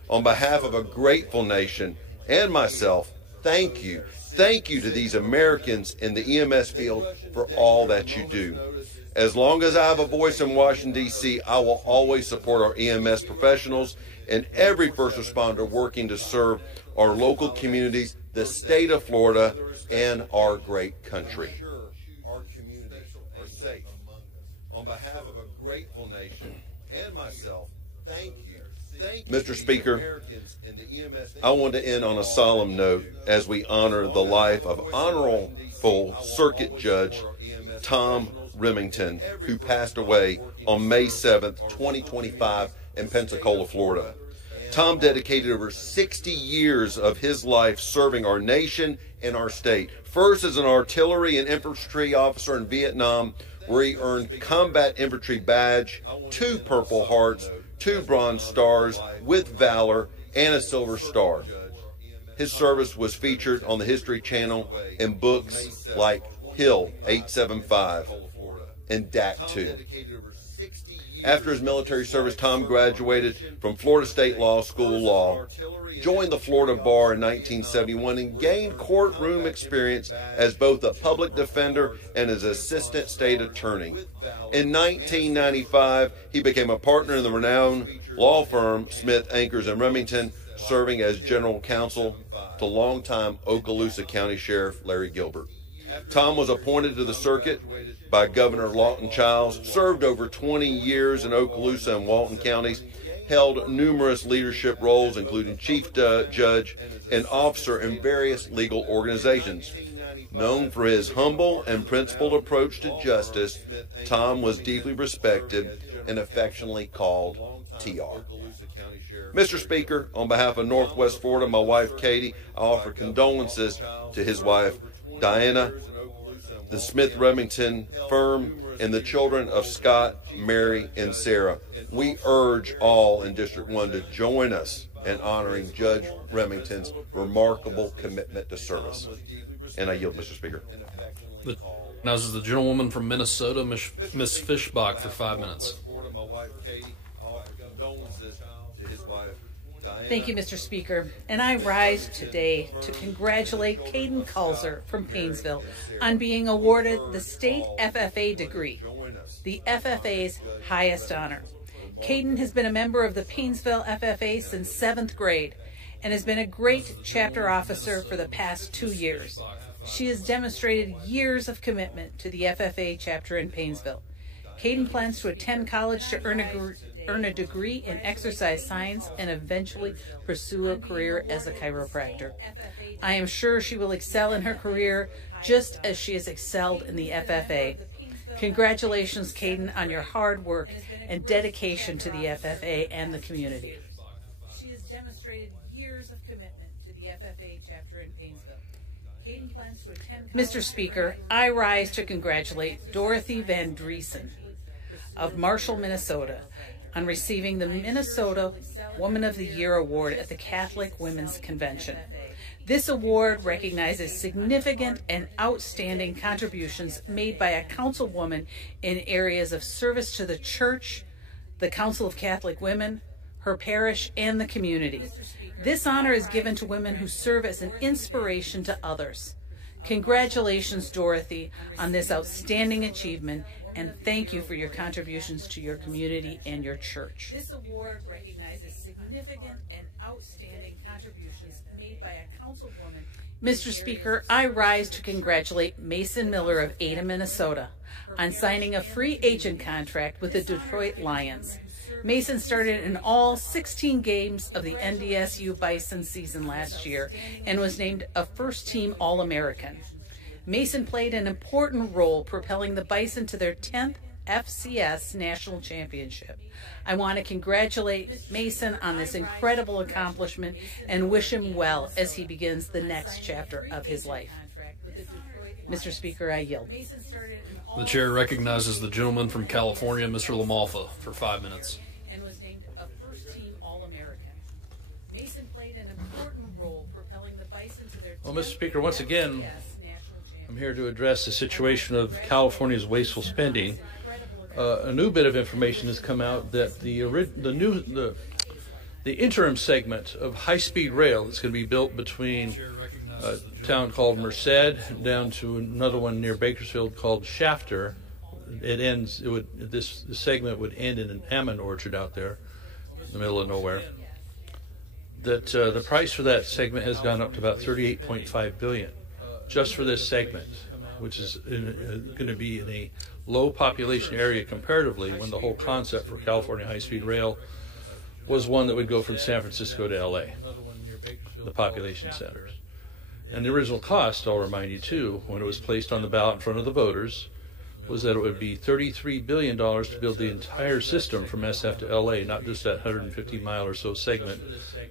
On behalf of a grateful nation and myself, thank you. Thank you to these Americans in the EMS field for all that you do. As long as I have a voice in Washington, D.C., I will always support our EMS professionals and every first responder working to serve our local communities, the state of Florida, and our great country. Our communities are safe. On behalf of a grateful nation and myself, thank you. Mr. Speaker, I want to end on a solemn note as we honor the life of Honorable Circuit Judge Tom Remington, who passed away on May 7th, 2025 in Pensacola, Florida. Tom dedicated over 60 years of his life serving our nation and our state. First as an artillery and infantry officer in Vietnam, where he earned Combat Infantry Badge, 2 Purple Hearts, 2 Bronze Stars with Valor, and a Silver Star. His service was featured on the History Channel in books like Hill 875 and DAC 2. After his military service, Tom graduated from Florida State Law School Law, joined the Florida Bar in 1971, and gained courtroom experience as both a public defender and as assistant state attorney. In 1995, he became a partner in the renowned law firm Smith, Ankers, and Remington, serving as general counsel to longtime Okaloosa County Sheriff Larry Gilbert. Tom was appointed to the circuit by Governor Lawton Chiles, served over 20 years in Okaloosa and Walton counties, held numerous leadership roles, including chief judge and officer in various legal organizations. Known for his humble and principled approach to justice, Tom was deeply respected and affectionately called TR. Mr. Speaker, on behalf of Northwest Florida, my wife Katie, I offer condolences to his wife Diana, the Smith Remington firm, and the children of Scott, Mary, and Sarah. We urge all in District 1 to join us in honoring Judge Remington's remarkable commitment to service. And I yield, Mr. Speaker. Now this is the gentlewoman from Minnesota, Miss Fishbach, for 5 minutes. Thank you, Mr. Speaker. And I rise today to congratulate Caden Kalzer from Paynesville on being awarded the state FFA degree, the FFA's highest honor. Caden has been a member of the Paynesville FFA since 7th grade and has been a great chapter officer for the past 2 years. She has demonstrated years of commitment to the FFA chapter in Paynesville. Caden plans to attend college to earn a degree in exercise science and eventually pursue a career as a chiropractor. I am sure she will excel in her career just as she has excelled in the FFA. Congratulations, Caden, on your hard work and dedication to the FFA and the community. She has demonstrated years of commitment to the FFA chapter in Paynesville. Caden plans to attend. Mr. Speaker, I rise to congratulate Dorothy Van Driesen of Marshall, Minnesota, on receiving the Minnesota Woman of the Year Award at the Catholic Women's Convention. This award recognizes significant and outstanding contributions made by a councilwoman in areas of service to the church, the Council of Catholic Women, her parish, and the community. This honor is given to women who serve as an inspiration to others. Congratulations, Dorothy, on this outstanding achievement, and thank you for your contributions to your community and your church. This award recognizes significant and outstanding contributions made by a councilwoman. Mr. Speaker, I rise to congratulate Mason Miller of Ada, Minnesota, on signing a free agent contract with the Detroit Lions. Mason started in all 16 games of the NDSU Bison season last year and was named a first-team All-American. Mason played an important role propelling the Bison to their 10th FCS National Championship. I want to congratulate Mason on this incredible accomplishment and wish him well as he begins the next chapter of his life. Mr. Speaker, I yield. The chair recognizes the gentleman from California, Mr. LaMalfa, for 5 minutes. And was named a first-team All-American. Mason played an important role propelling the Bison to their. Well, Mr. Speaker, once again, I'm here to address the situation of California's wasteful spending. A new bit of information has come out that the interim segment of high-speed rail that's going to be built between a town called Merced down to another one near Bakersfield called Shafter. This segment would end in an almond orchard out there in the middle of nowhere. that the price for that segment has gone up to about $38.5 billion just for this segment, which is going to be in a low population area comparatively, when the whole concept for California high-speed rail was one that would go from San Francisco to LA, the population centers. And the original cost, I'll remind you too, when it was placed on the ballot in front of the voters, was that it would be $33 billion to build the entire system from SF to LA, not just that 150-mile or so segment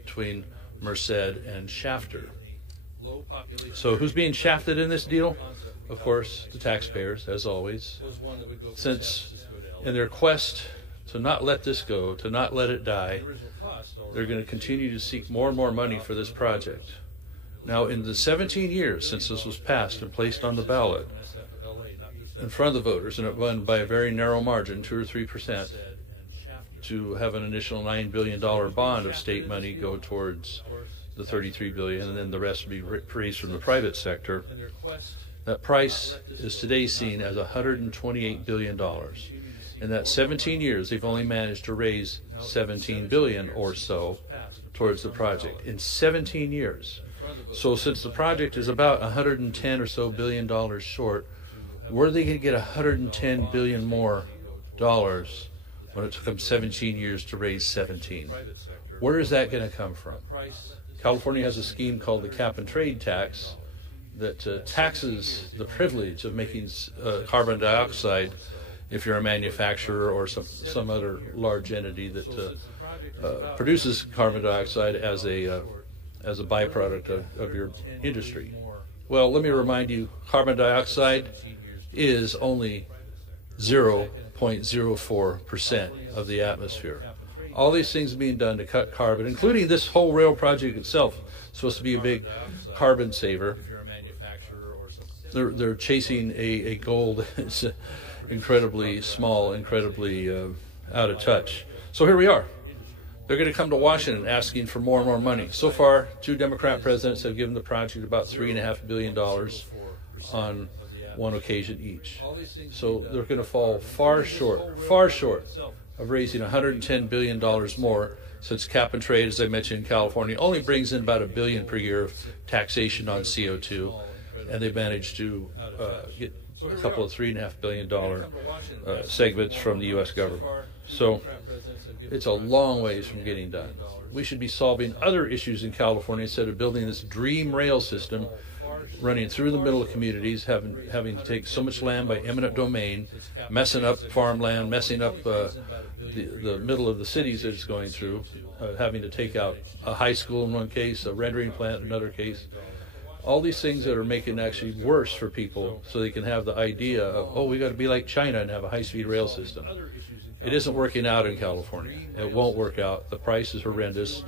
between Merced and Shafter. So who's being shafted in this deal? Of course, the taxpayers, as always, since in their quest to not let this go, to not let it die, they're going to continue to seek more and more money for this project. Now, in the 17 years since this was passed and placed on the ballot in front of the voters, and it won by a very narrow margin, 2 or 3%, to have an initial $9 billion bond of state money go towards the $33 billion, and then the rest be raised from the private sector. That price is today seen as $128 billion. In that 17 years, they've only managed to raise $17 billion or so towards the project. In 17 years. So since the project is about $110 or so billion short, where are they going to get $110 billion more dollars when it took them 17 years to raise 17? Where is that going to come from? California has a scheme called the cap and trade tax that taxes the privilege of making carbon dioxide if you're a manufacturer or some other large entity that produces carbon dioxide as a byproduct of your industry. Well, let me remind you, carbon dioxide is only 0.04% of the atmosphere. All these things are being done to cut carbon, including this whole rail project itself, supposed to be a big carbon saver. They're chasing a goal that's incredibly small, incredibly out of touch. So here we are. They're going to come to Washington asking for more and more money. So far, 2 Democrat presidents have given the project about $3.5 billion on one occasion each. So they're going to fall far short of raising $110 billion more, since cap and trade, as I mentioned in California, only brings in about $1 billion per year of taxation on CO2, and they managed to get a couple of $3.5 billion segments from the U.S. government. So it's a long ways from getting done. We should be solving other issues in California instead of building this dream rail system running through the middle of communities, having to take so much land by eminent domain, messing up farmland, messing up the middle of the cities that it's going through, having to take out a high school in one case, a rendering plant in another case. All these things that are making it actually worse for people, so they can have the idea of, oh, we got to be like China and have a high-speed rail system. It isn't working out in California. It won't work out. The price is horrendous.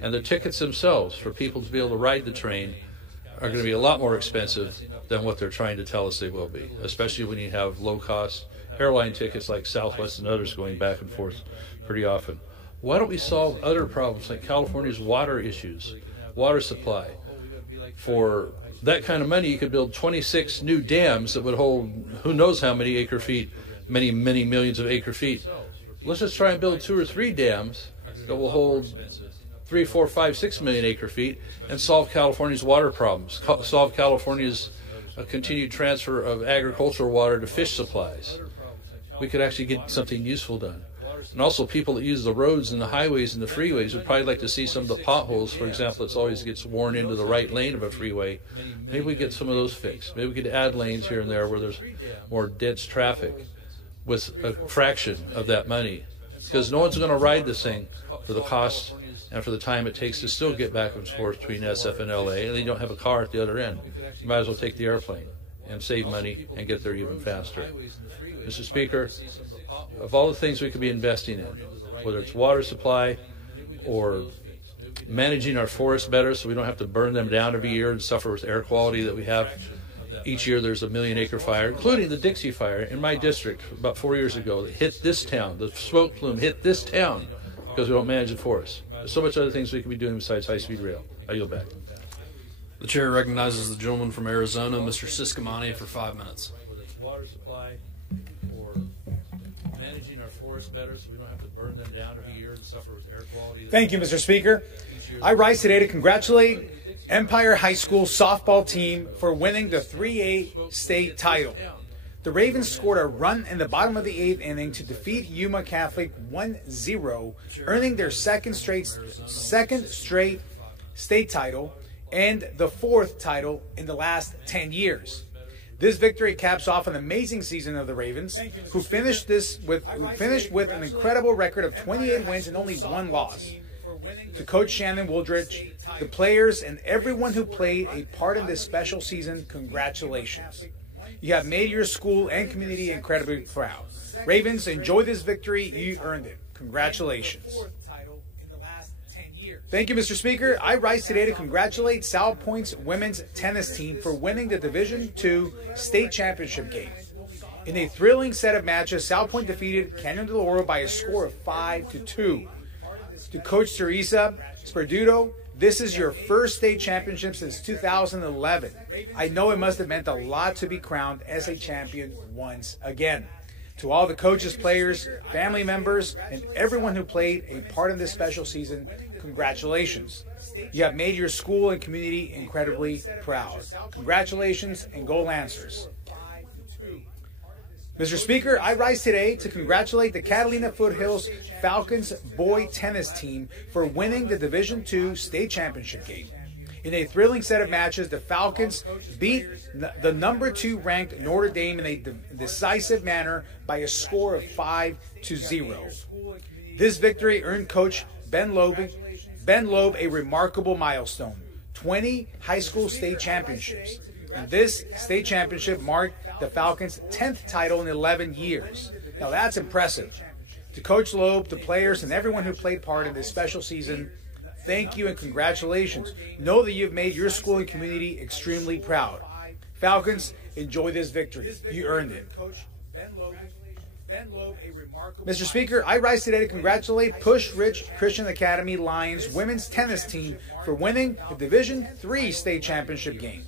And the tickets themselves for people to be able to ride the train are going to be a lot more expensive than what they're trying to tell us they will be, especially when you have low-cost airline tickets like Southwest and others going back and forth pretty often. Why don't we solve other problems like California's water issues, water supply? For that kind of money, you could build 26 new dams that would hold who knows how many acre feet, many millions of acre feet. Let's just try and build 2 or 3 dams that will hold 3, 4, 5, 6 million acre feet and solve California's water problems, solve California's continued transfer of agricultural water to fish supplies. We could actually get something useful done. And also, people that use the roads and the highways and the freeways would probably like to see some of the potholes, for example, that always gets worn into the right lane of a freeway. Maybe we get some of those fixed. Maybe we could add lanes here and there where there's more dense traffic with a fraction of that money. Because no one's going to ride this thing for the cost and for the time it takes to still get back and forth between SF and LA, and they don't have a car at the other end. You might as well take the airplane and save money and get there even faster. Mr. Speaker, of all the things we could be investing in, whether it's water supply or managing our forests better so we don't have to burn them down every year and suffer with air quality that we have. Each year there's a 1 million acre fire, including the Dixie Fire in my district about 4 years ago that hit this town. The smoke plume hit this town because we don't manage the forest. There's so much other things we could be doing besides high-speed rail. I yield back. The chair recognizes the gentleman from Arizona, Mr. Siscomani, for 5 minutes. Water supply or managing our forests better so we don't have to burn them down every year and suffer with air quality. Thank you, Mr. Speaker. I rise today to congratulate Empire High School softball team for winning the 3A state title. The Ravens scored a run in the bottom of the 8th inning to defeat Yuma Catholic 1-0, earning their second straight state title and the 4th title in the last 10 years. This victory caps off an amazing season of the Ravens, who finished with an incredible record of 28 wins and only 1 loss. To Coach Shannon Wooldridge, the players, and everyone who played a part in this special season, congratulations. You have made your school and community incredibly proud. Ravens, enjoy this victory. You earned it. Congratulations. Thank you, Mr. Speaker. I rise today to congratulate South Point's women's tennis team for winning the Division II state championship game. In a thrilling set of matches, South Point defeated Canyon del Oro by a score of 5-2. To Coach Teresa Sperduto, this is your first state championship since 2011. I know it must have meant a lot to be crowned as a champion once again. To all the coaches, players, family members, and everyone who played a part in this special season, congratulations. You have made your school and community incredibly proud. Congratulations and go Lancers. Mr. Speaker, I rise today to congratulate the Catalina Foothills Falcons boy tennis team for winning the Division II state championship game. In a thrilling set of matches, the Falcons beat the number 2 ranked Notre Dame in a decisive manner by a score of 5-0. This victory earned Coach Ben Loeb a remarkable milestone: 20 high school state championships. And this state championship marked the Falcons' 10th title in 11 years. Now that's impressive. To Coach Loeb, the players, and everyone who played part in this special season, thank you and congratulations. Know that you've made your school and community extremely proud. Falcons, enjoy this victory. You earned it. Mr. Speaker, I rise today to congratulate Push Ridge Christian Academy Lions women's tennis team for winning the Division III state championship game.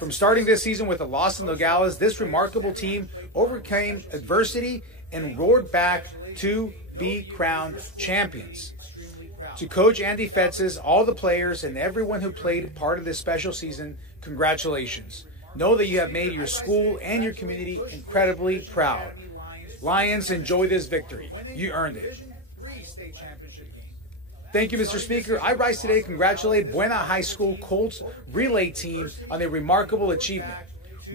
From starting this season with a loss in Nogales, this remarkable team overcame adversity and roared back to be crowned champions. To Coach Andy Fetzes, all the players, and everyone who played part of this special season, congratulations. Know that you have made your school and your community incredibly proud. Lions, enjoy this victory. You earned it. Thank you, Mr. Speaker. I rise today to congratulate Buena High School Colts relay team on a remarkable achievement,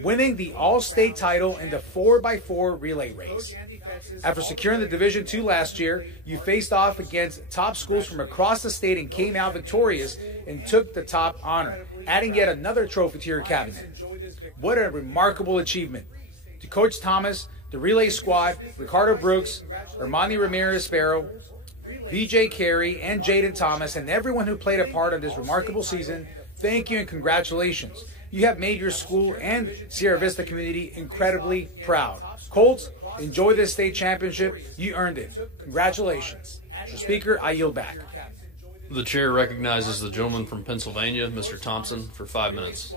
winning the all-state title in the 4x4 relay race. After securing the Division II last year, you faced off against top schools from across the state and came out victorious and took the top honor, adding yet another trophy to your cabinet. What a remarkable achievement. To Coach Thomas, the relay squad, Ricardo Brooks, Armani Ramirez-Sparrow, BJ Carey, and Jaden Thomas, and everyone who played a part of this remarkable season, thank you and congratulations. You have made your school and Sierra Vista community incredibly proud. Colts, enjoy this state championship. You earned it. Congratulations. Mr. Speaker, I yield back. The chair recognizes the gentleman from Pennsylvania, Mr. Thompson, for 5 minutes.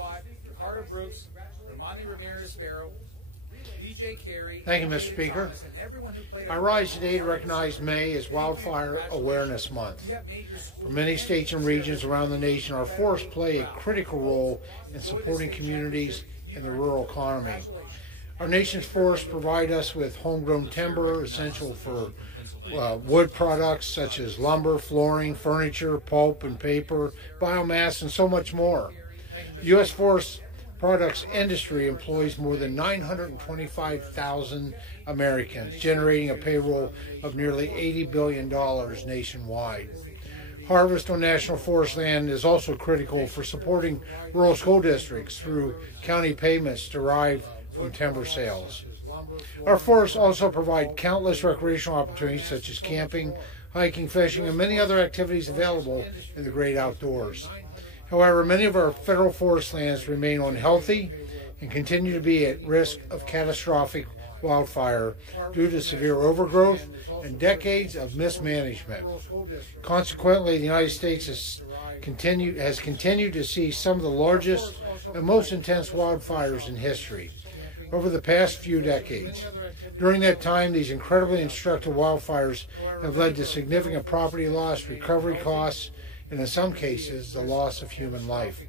Ricardo Brooks, Armani Ramirez-Sparrow, Thank you, Mr. Speaker. I rise today to recognize May as Wildfire Awareness Month. For many states and regions around the nation, our forests play a critical role in supporting communities in the rural economy. Our nation's forests provide us with homegrown timber, essential for wood products such as lumber, flooring, furniture, pulp and paper, biomass, and so much more. The U.S. Forest Products industry employs more than 925,000 Americans, generating a payroll of nearly $80 billion nationwide. Harvest on national forest land is also critical for supporting rural school districts through county payments derived from timber sales. Our forests also provide countless recreational opportunities such as camping, hiking, fishing, and many other activities available in the great outdoors. However, many of our federal forest lands remain unhealthy and continue to be at risk of catastrophic wildfire due to severe overgrowth and decades of mismanagement. Consequently, the United States has continued to see some of the largest and most intense wildfires in history. over the past few decades. During that time, these incredibly destructive wildfires have led to significant property loss, recovery costs, and in some cases, the loss of human life.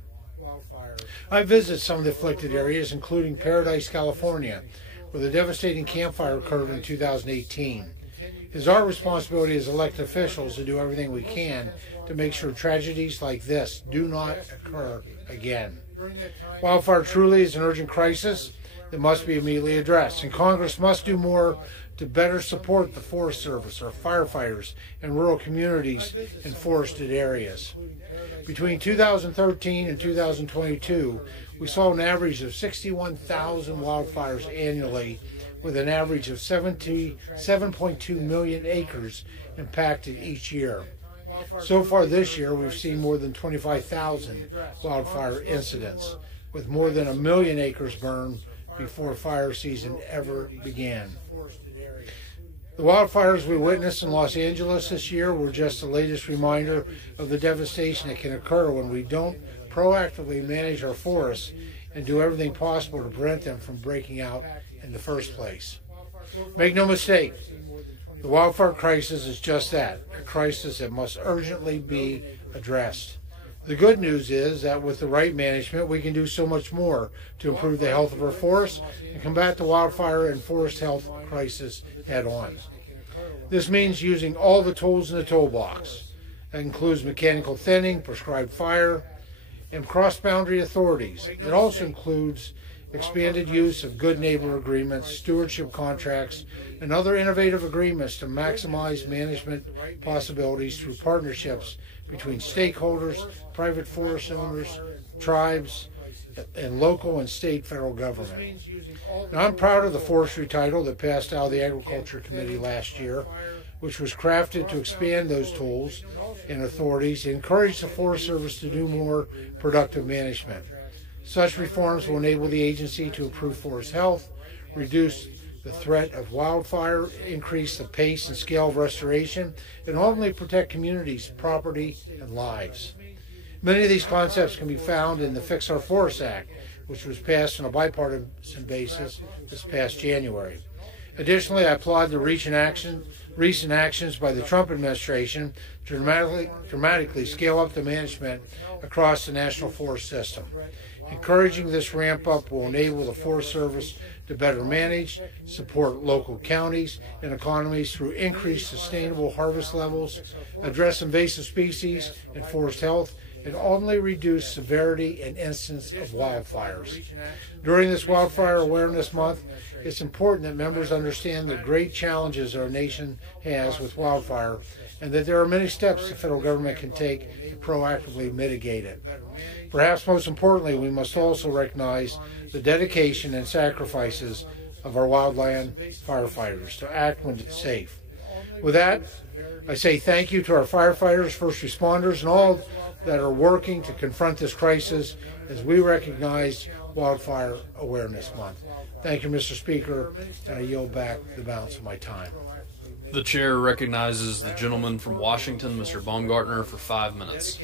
I visited some of the afflicted areas, including Paradise, California, where the devastating Camp Fire occurred in 2018. It is our responsibility as elected officials to do everything we can to make sure tragedies like this do not occur again. Wildfire truly is an urgent crisis that must be immediately addressed, and Congress must do more to better support the Forest Service, our firefighters, and rural communities in forested areas. Between 2013 and 2022, we saw an average of 61,000 wildfires annually, with an average of 7.2 million acres impacted each year. So far this year, we've seen more than 25,000 wildfire incidents, with more than 1 million acres burned before fire season ever began. The wildfires we witnessed in Los Angeles this year were just the latest reminder of the devastation that can occur when we don't proactively manage our forests and do everything possible to prevent them from breaking out in the first place. Make no mistake, the wildfire crisis is just that, a crisis that must urgently be addressed. The good news is that with the right management, we can do so much more to improve the health of our forests and combat the wildfire and forest health crisis head on. This means using all the tools in the toolbox. That includes mechanical thinning, prescribed fire, and cross-boundary authorities. It also includes expanded use of good neighbor agreements, stewardship contracts, and other innovative agreements to maximize management possibilities through partnerships between stakeholders, private forest owners, tribes, and local and state federal government. Now, I'm proud of the forestry title that passed out of the Agriculture Committee last year, which was crafted to expand those tools and authorities and encourage the Forest Service to do more productive management. Such reforms will enable the agency to improve forest health, reduce the threat of wildfire, increase the pace and scale of restoration, and ultimately protect communities, property, and lives. Many of these concepts can be found in the Fix Our Forests Act, which was passed on a bipartisan basis this past January. Additionally, I applaud the recent actions by the Trump administration to dramatically scale up the management across the national forest system. Encouraging this ramp up will enable the Forest Service to better manage, support local counties and economies through increased sustainable harvest levels, address invasive species and forest health, and ultimately reduce severity and incidence of wildfires. During this Wildfire Awareness Month, it's important that members understand the great challenges our nation has with wildfire and that there are many steps the federal government can take to proactively mitigate it. Perhaps most importantly, we must also recognize the dedication and sacrifices of our wildland firefighters to act when it's safe. With that, I say thank you to our firefighters, first responders, and all that are working to confront this crisis as we recognize Wildfire Awareness Month. Thank you, Mr. Speaker, and I yield back the balance of my time. The chair recognizes the gentleman from Washington, Mr. Baumgartner, for 5 minutes.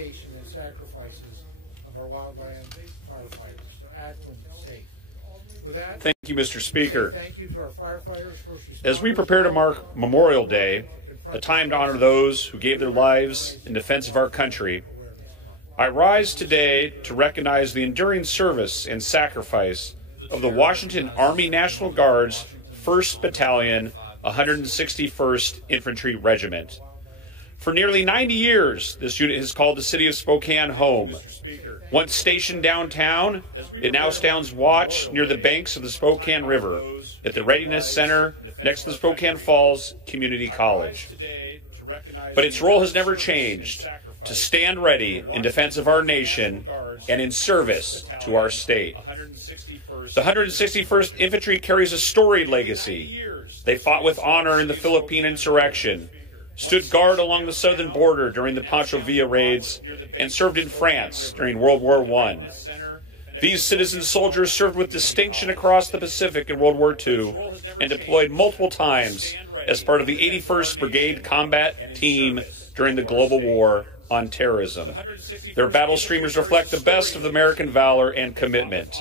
Thank you, Mr. Speaker. As we prepare to mark Memorial Day, a time to honor those who gave their lives in defense of our country, I rise today to recognize the enduring service and sacrifice of the Washington Army National Guard's 1st Battalion, 161st Infantry Regiment. For nearly 90 years, this unit has called the city of Spokane home. Once stationed downtown, it now stands watch near the banks of the Spokane River at the Readiness Center next to the Spokane Falls Community College. But its role has never changed: to stand ready in defense of our nation and in service to our state. The 161st Infantry carries a storied legacy. They fought with honor in the Philippine insurrection, stood guard along the southern border during the Pancho Villa raids, and served in France during World War I. These citizen soldiers served with distinction across the Pacific in World War II and deployed multiple times as part of the 81st Brigade Combat Team during the global war on terrorism. Their battle streamers reflect the best of American valor and commitment.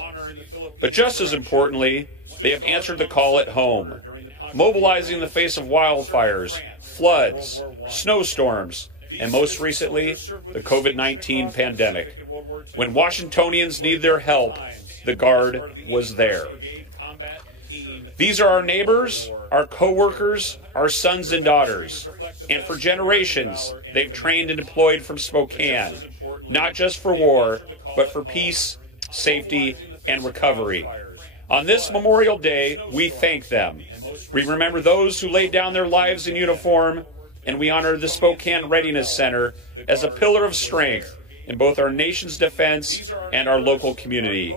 But just as importantly, They have answered the call at home, mobilizing in the face of wildfires, floods, snowstorms, and most recently, the COVID-19 pandemic. When Washingtonians need their help, the Guard was there. These are our neighbors, our co-workers, our sons and daughters. And for generations, they've trained and deployed from Spokane, not just for war, but for peace, safety, and recovery. On this Memorial Day, we thank them. We remember those who laid down their lives in uniform, and we honor the Spokane Readiness Center as a pillar of strength in both our nation's defense and our local community.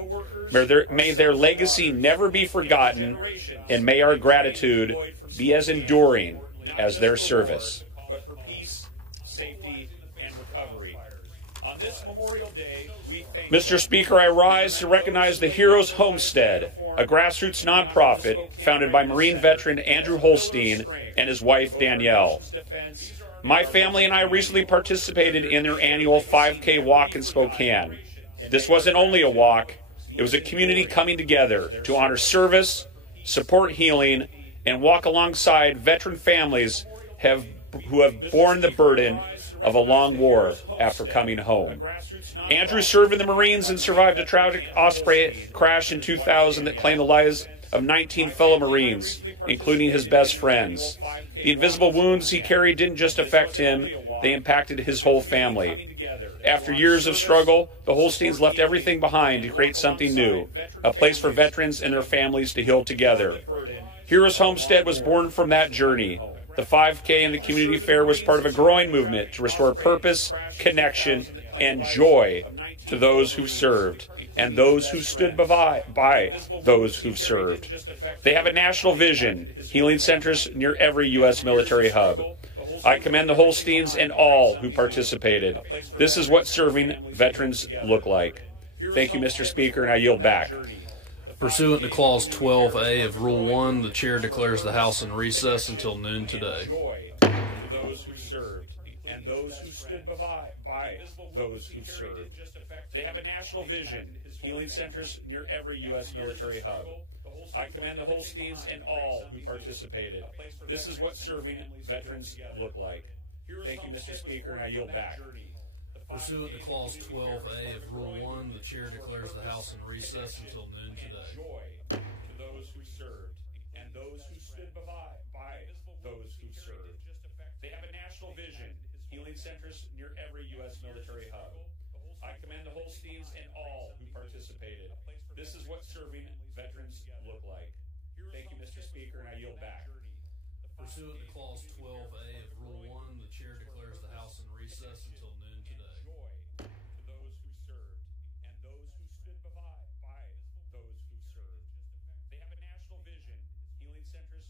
May their legacy never be forgotten, and may our gratitude be as enduring as their service. But for peace, safety, and recovery. On this Memorial Day, we thank Mr. Speaker, I rise to recognize the Heroes Homestead, a grassroots nonprofit founded by Marine veteran Andrew Holstein and his wife Danielle. My family and I recently participated in their annual 5K walk in Spokane. This wasn't only a walk, it was a community coming together to honor service, support healing, and walk alongside veteran families who have borne the burden of a long war after coming home. Andrew served in the Marines and survived a tragic Osprey crash in 2000 that claimed the lives of 19 fellow Marines, including his best friends. The invisible wounds he carried didn't just affect him, they impacted his whole family. After years of struggle, the Holsteins left everything behind to create something new, a place for veterans and their families to heal together. Heroes Homestead was born from that journey. The 5K and the community fair was part of a growing movement to restore purpose, connection, and joy to those who served and those who stood by those who've served. They have a national vision, healing centers near every U.S. military hub. I commend the Holsteins and all who participated. This is what serving veterans look like. Thank you, Mr. Speaker, and I yield back. Pursuant to Clause 12A of Rule 1, the Chair declares the House in recess until noon today. To those who served and those who stood by those who served. They have a national vision, healing centers near every U.S. military hub. I commend the Holsteins and all who participated. This is what serving veterans look like. Thank you, Mr. Speaker, and I yield back. Pursuant to Clause 12A of Rule 1, the Chair declares the House in recess until noon today. To those who served and those who stood by those who served. They have a national vision, healing centers near every U.S. military hub. I commend the Holsteins and all who participated. This is what serving veterans look like. Thank you, Mr. Speaker, and I yield back. Pursuant to Clause 12A of Rule 1, the Chair declares the House in recess until noon today. To those who served and those who stood by those who served. They have a national vision, healing centers